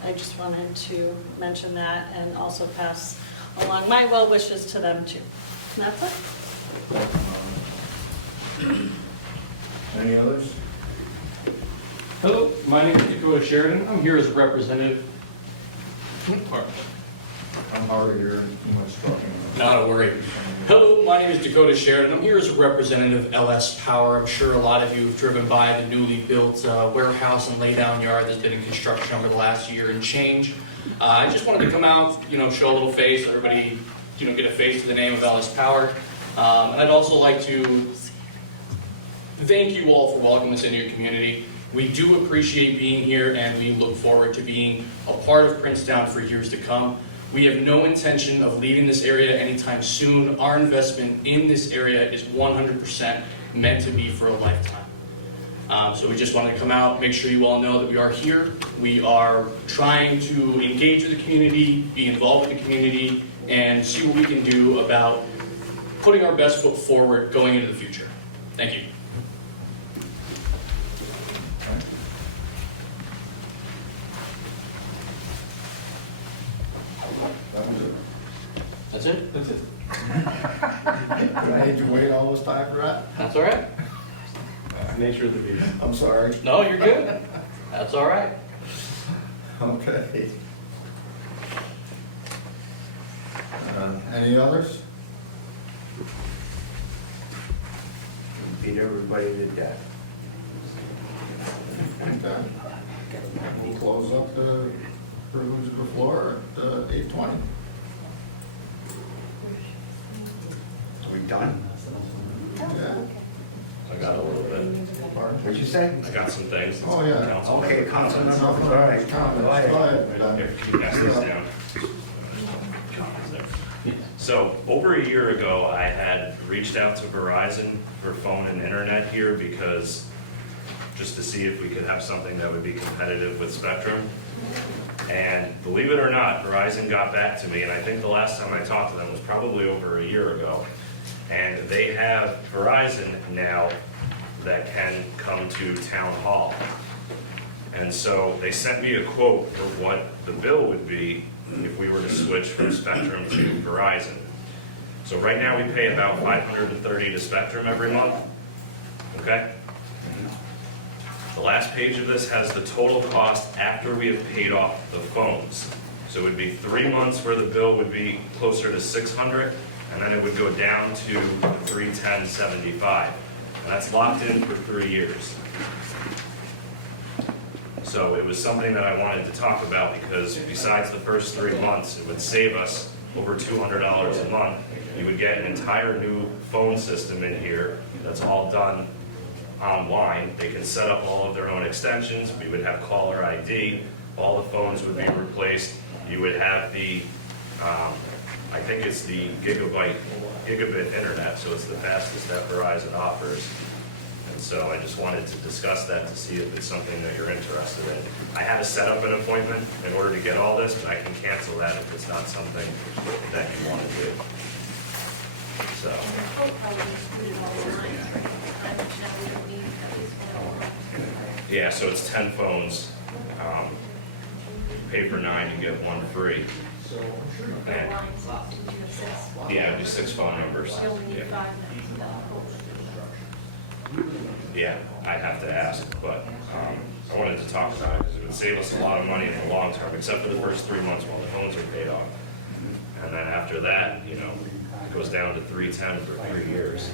I just wanted to mention that and also pass along my well wishes to them too. And that's it. Any others? Hello, my name is Dakota Sheridan. I'm here as a representative. I'm hard of hearing, too much talking. Not a worry. Hello, my name is Dakota Sheridan. I'm here as a representative of LS Power. I'm sure a lot of you have driven by the newly built warehouse and laydown yard that's been in construction over the last year and change. I just wanted to come out, show a little face, let everybody, get a face to the name of LS Power. And I'd also like to thank you all for welcoming us into your community. We do appreciate being here, and we look forward to being a part of Princetown for years to come. We have no intention of leaving this area anytime soon. Our investment in this area is 100% meant to be for a lifetime. So we just wanted to come out, make sure you all know that we are here. We are trying to engage with the community, be involved with the community, and see what we can do about putting our best foot forward going into the future. Thank you. That was it. That's it? That's it. I made you wait all this time for that? That's all right. Nature of the beast. I'm sorry. No, you're good. That's all right. Okay. Any others? Beat everybody to death. Okay. We'll close up the privilege of the floor at 8:20. We done? Yeah. I got a little bit. Pardon? What'd you say? I got some things. Oh, yeah. Council Okay, member council comments. member, all right. Comments. Go ahead. Here, can you pass these down? So, over a year ago, I had reached out to Verizon for phone and internet here because, just to see if we could have something that would be competitive with Spectrum. And believe it or not, Verizon got back to me, and I think the last time I talked to them was probably over a year ago. And they have Verizon now that can come to Town Hall. And so they sent me a quote for what the bill would be if we were to switch from Spectrum to Verizon. So right now we pay about $530 to Spectrum every month, okay? The last page of this has the total cost after we have paid off the phones. So it would be 3 months where the bill would be closer to 600, and then it would go down to 310.75. And that's locked in for 3 years. So it was something that I wanted to talk about because besides the first 3 months, it would save us over $200 a month. You would get an entire new phone system in here that's all done online. They can set up all of their own extensions. We would have caller ID. All the phones would be replaced. You would have the, I think it's the gigabit internet, so it's the fastest that Verizon offers. And so I just wanted to discuss that to see if it's something that you're interested in. I had to set up an appointment in order to get all this, but I can cancel that if it's not something that you want to do. So, yeah, so it's 10 phones. Pay for 9, you get 1 free. And, yeah, it'd be 6 phone numbers. Yeah. Yeah, I'd have to ask, but I wanted to talk about it because it would save us a lot of money in the long term, except for the first 3 months while the phones are paid off. And then after that, you know, it goes down to 310 for 3 years.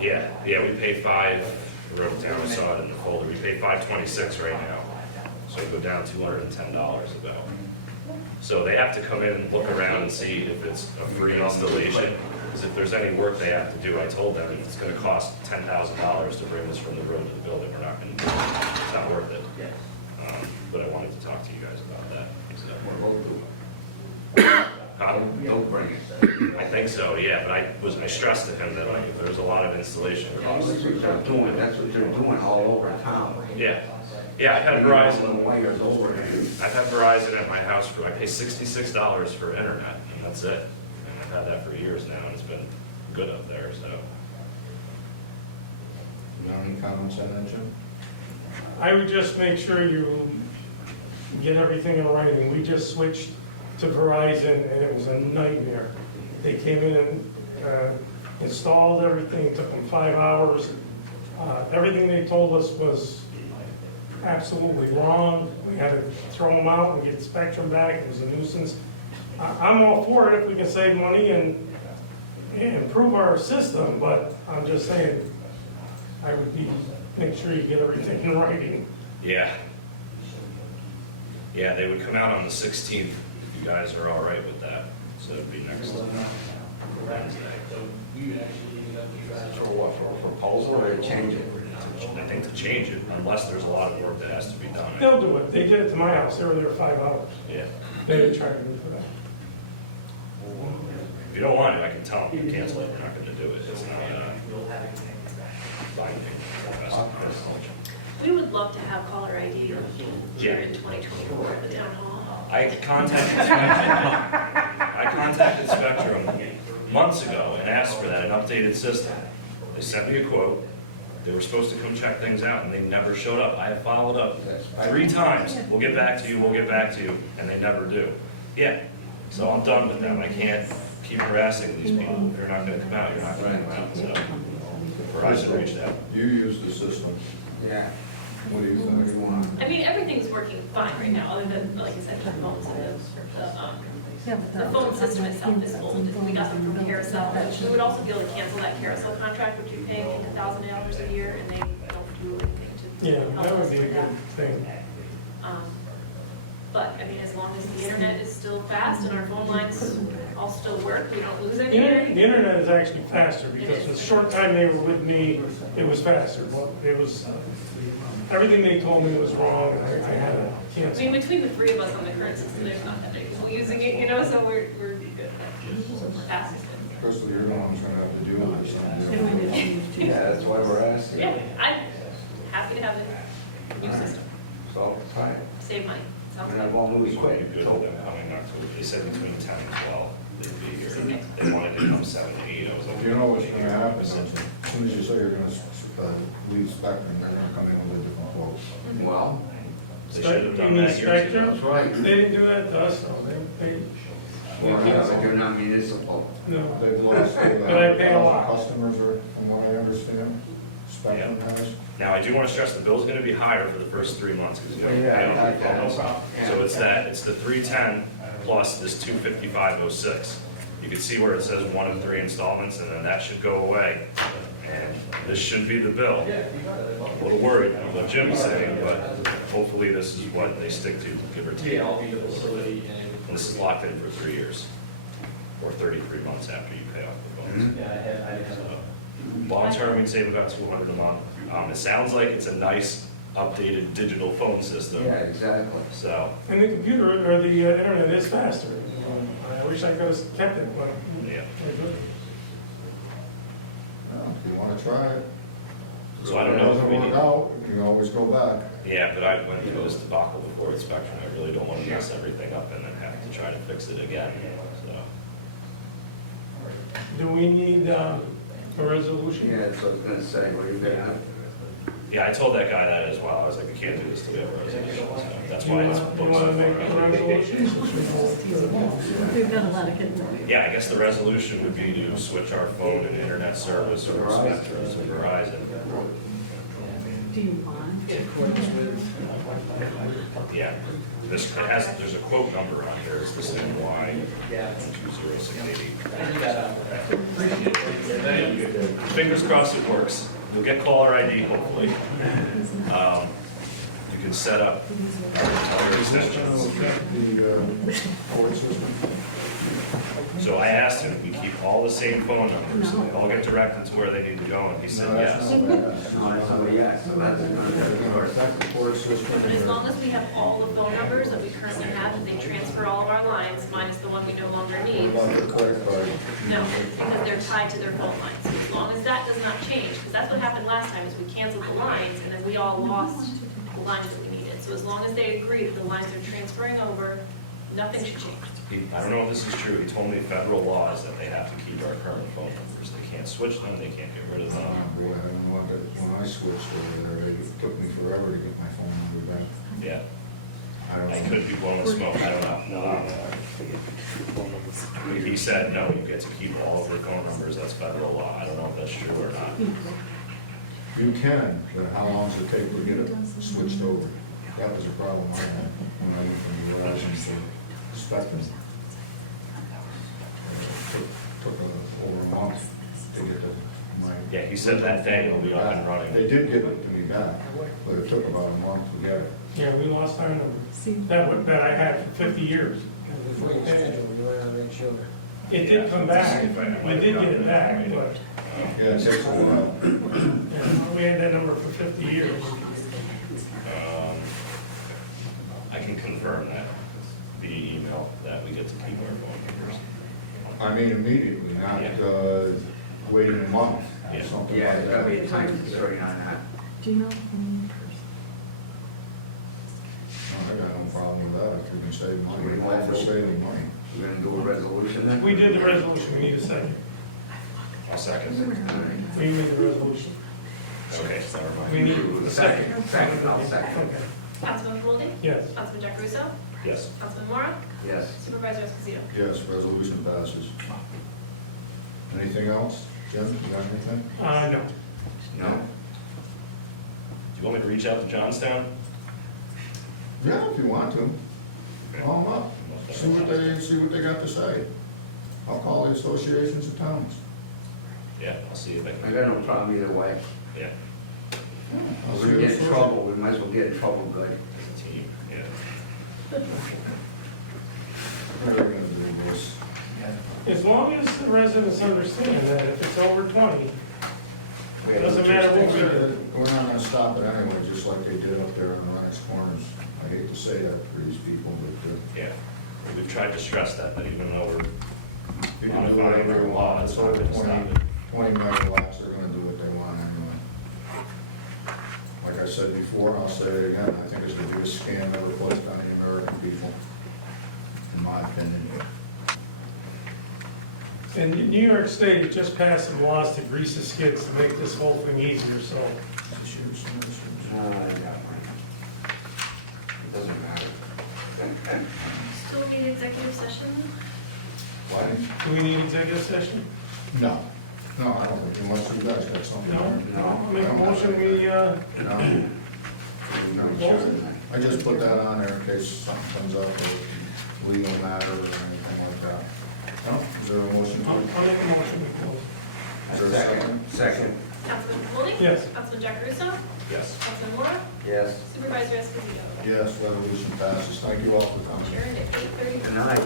Yeah, we pay 5, I wrote it down, I saw it in the folder, we pay $526 right now. So we go down $210 about. So they have to come in and look around and see if it's a free installation. Because if there's any work they have to do, I told them it's going to cost $10,000 to bring this from the road to the building. We're not going to do it. It's not worth it. But I wanted to talk to you guys about that. Don't bring it. I think so, yeah. But I stressed to him that like if there's a lot of installation costs. That's what they're doing, that's what they're doing all over town. Yeah, I've had Verizon. Wires over there. I've had Verizon at my house I pay $66 for internet, and that's it. And I've had that for years now, and it's been good up there, so. You got any comments on that, Jim? I would just make sure you get everything in writing. We just switched to Verizon and it was a nightmare. They came in and installed everything, it took them 5 hours. Everything they told us was absolutely wrong. We had to throw them out and get Spectrum back. It was a nuisance. I'm all for it if we can save money and improve our system, but I'm just saying, I would make sure you get everything in writing. Yeah, they would come out on the 16th, if you guys are all right with that. So it'd be next Wednesday. For what, for a proposal or to change it? I think to change it, unless there's a lot of work that has to be done. They'll do it. They did it to my house. They were there 5 hours. Yeah. They didn't charge me for that. If you don't want it, I can tell them to cancel it. We're not going to do it. It's not binding. We would love to have caller ID here in 2024 at the town hall. I contacted Spectrum months ago and asked for that, an updated system. They sent me a quote. They were supposed to come check things out, and they never showed up. I have followed up 3 times. We'll get back to you, and they never do. Yeah, so I'm done with them. I can't keep harassing these people. If you're not going to come out, you're not going to come out. So Verizon reached out. You use the system. Yeah. What do you think? What do you want? I mean, everything's working fine right now, other than, like I said, the phones and the phone system itself is old. We got them from Carousel. We would also be able to cancel that Carousel contract, which we pay $1,000 a year, and they don't do anything to Yeah, help that would us be a with that. good thing. But, I mean, as long as the internet is still fast and our phone lines all still work, we don't lose The any. internet is actually faster because the short time they were with me, it was faster. Well, it was, everything they told me was wrong. I had to I cancel. mean, between the 3 of us on the current system, there's not that many people using it, so we're good. We're fast. Especially you're the ones going to have to deal with this. Yeah, that's why we're asking. Yeah, I'm happy to have a new system, So, fine. save money. Sounds We're not good. going to lose It's quick. good with them coming October. They said between 10 and 12 they'd be here. They wanted to come 7 to 8. I was like, You know what's going to happen, as soon as you say you're going to leave Spectrum, they're going to come in with a different quote. Well, they should have done You mean that years ago. that's right. They didn't do that to us, no. They Well, yeah, but they're not municipal. no. They've lost But I pay a lot. customers, from what I understand. Spectrum has. Now, I do want to stress, the bill's going to be higher for the first 3 months, because you know, Yeah, so it's the 310 plus this 255.06. You can see where it says 1 and 3 installments, and then that should go away, and this should be the bill. A little worried what Jim's saying, but hopefully this is what they stick to, give or take. And this is locked in for 3 years, or 33 months after you pay off the phones. Long term, we'd save about $200 a month. It sounds like it's a nice, updated digital phone system. Yeah, exactly. So, And the computer, or the internet is faster. I wish I could have kept it, but yeah. I couldn't. Well, if you wanna try it. So I don't know if If it we doesn't need. work out, you can always go back. Yeah, but I went through this debacle before with Spectrum. I really don't want to mess everything up and then have to try to fix it again. So, Do we need a resolution? Yeah, that's what I was gonna say, what do you got? yeah, I told that guy that as well. I was like, we can't do this till we have a resolution. So that's You why it's want booked to so make a far. resolution? We've got a lot of kids. Yeah, I guess the resolution would be to switch our phone and internet service from Spectrum to Verizon. Do you want? Yeah, there's a quote number on here. It's the NY 20680. Fingers crossed it works. You'll get caller ID hopefully. You can set up your extensions. The court system. So I asked him if we keep all the same phone numbers, and they all get directed to where they need to go, and he said yes. No, that's not yes, so that's The court system. But as long as we have all the phone numbers that we currently have, and they transfer all of our lines, minus the one we no longer What need, about the credit card? no, because they're tied to their phone lines. So as long as that does not change, because that's what happened last time, is we canceled the lines, and then we all lost the lines that we needed. So as long as they agree that the lines are transferring over, nothing should change. I don't know if this is true, he told me federal law is that they have to keep our current phone numbers. They can't switch them, they can't get rid of them. Boy, I don't want that, when I switched over there, it took me forever to get my phone number back. Yeah, I don't I know. could be blowing smoke, I don't know. He said, no, you get to keep all of your phone numbers, that's federal law. I don't know if that's true or not. You can, but how long does it take to get it switched over? That was a problem I had when I went from Verizon to Spectrum. Took over a month to get my. Yeah, he said that day it'll be up and running. They did give it to me back, but it took about a month to get it. Yeah, we lost our number. That I had for 50 years. Before you change them, you want to make sure. It did come back. We did get it back, but Yeah, it takes a while. yeah, we had that number for 50 years. I can confirm that via email, that we get to keep our phone numbers. I mean, immediately, not, Yeah. waiting a month Yeah. or something Yeah, like there's that. gotta be a time constraint on that. Do you know? I got no problem with that, if you can save money, We all might for as well. saving money. We're gonna do a resolution then? We did the resolution, we need a second. I'll second. We need the resolution. Okay, never mind. We need a second. Second, I'll second. Okay. Councilman Goldie? Yes. Councilman Jackaruso? Yes. Councilman Mora? Yes. Supervisor Esposito? Yes, resolution passes. Anything else? Jim, you got anything? No. No? Do you want me to reach out to Johnstown? Yeah, if you want to. Call them up, see what they got to say. I'll call the associations of towns. Yeah, I'll see if I I can. got no problem either way. Yeah, I'll If see we the get in association- trouble, we might as well get in trouble good. as a team, yeah. What are they gonna do, this? As long as the residents understand that if it's over 20, We it have doesn't matter what we do. We're not gonna stop it anyway, just like they did up there in the Lennox Corners. I hate to say that to these people, but, Yeah, we've tried to stress that even though we're you can do whatever you want, it's over 20 megawatts, they're gonna do what they want anyway. Like I said before, I'll say it again, I think it's the biggest scam ever placed on the American people, in my opinion. And New York State just passed some laws to grease the skids to make this whole thing easier, so. Yeah. It doesn't matter. Still need executive session? Why? Do we need executive session? No. No, I don't, unless you guys got something. No, I'll make a motion, we, No. I just put that on there in case something comes up or legal matter or anything like that. No, is there a motion? I'll make a motion, we close. Is there a second? Second. Councilman Goldie? Yes. Councilman Jack Russo? Yes. Councilman Moore? Yes. Supervisor Esposito? Yes, resolution passes. Thank you all for coming. Adjourned at 8:30. Good night.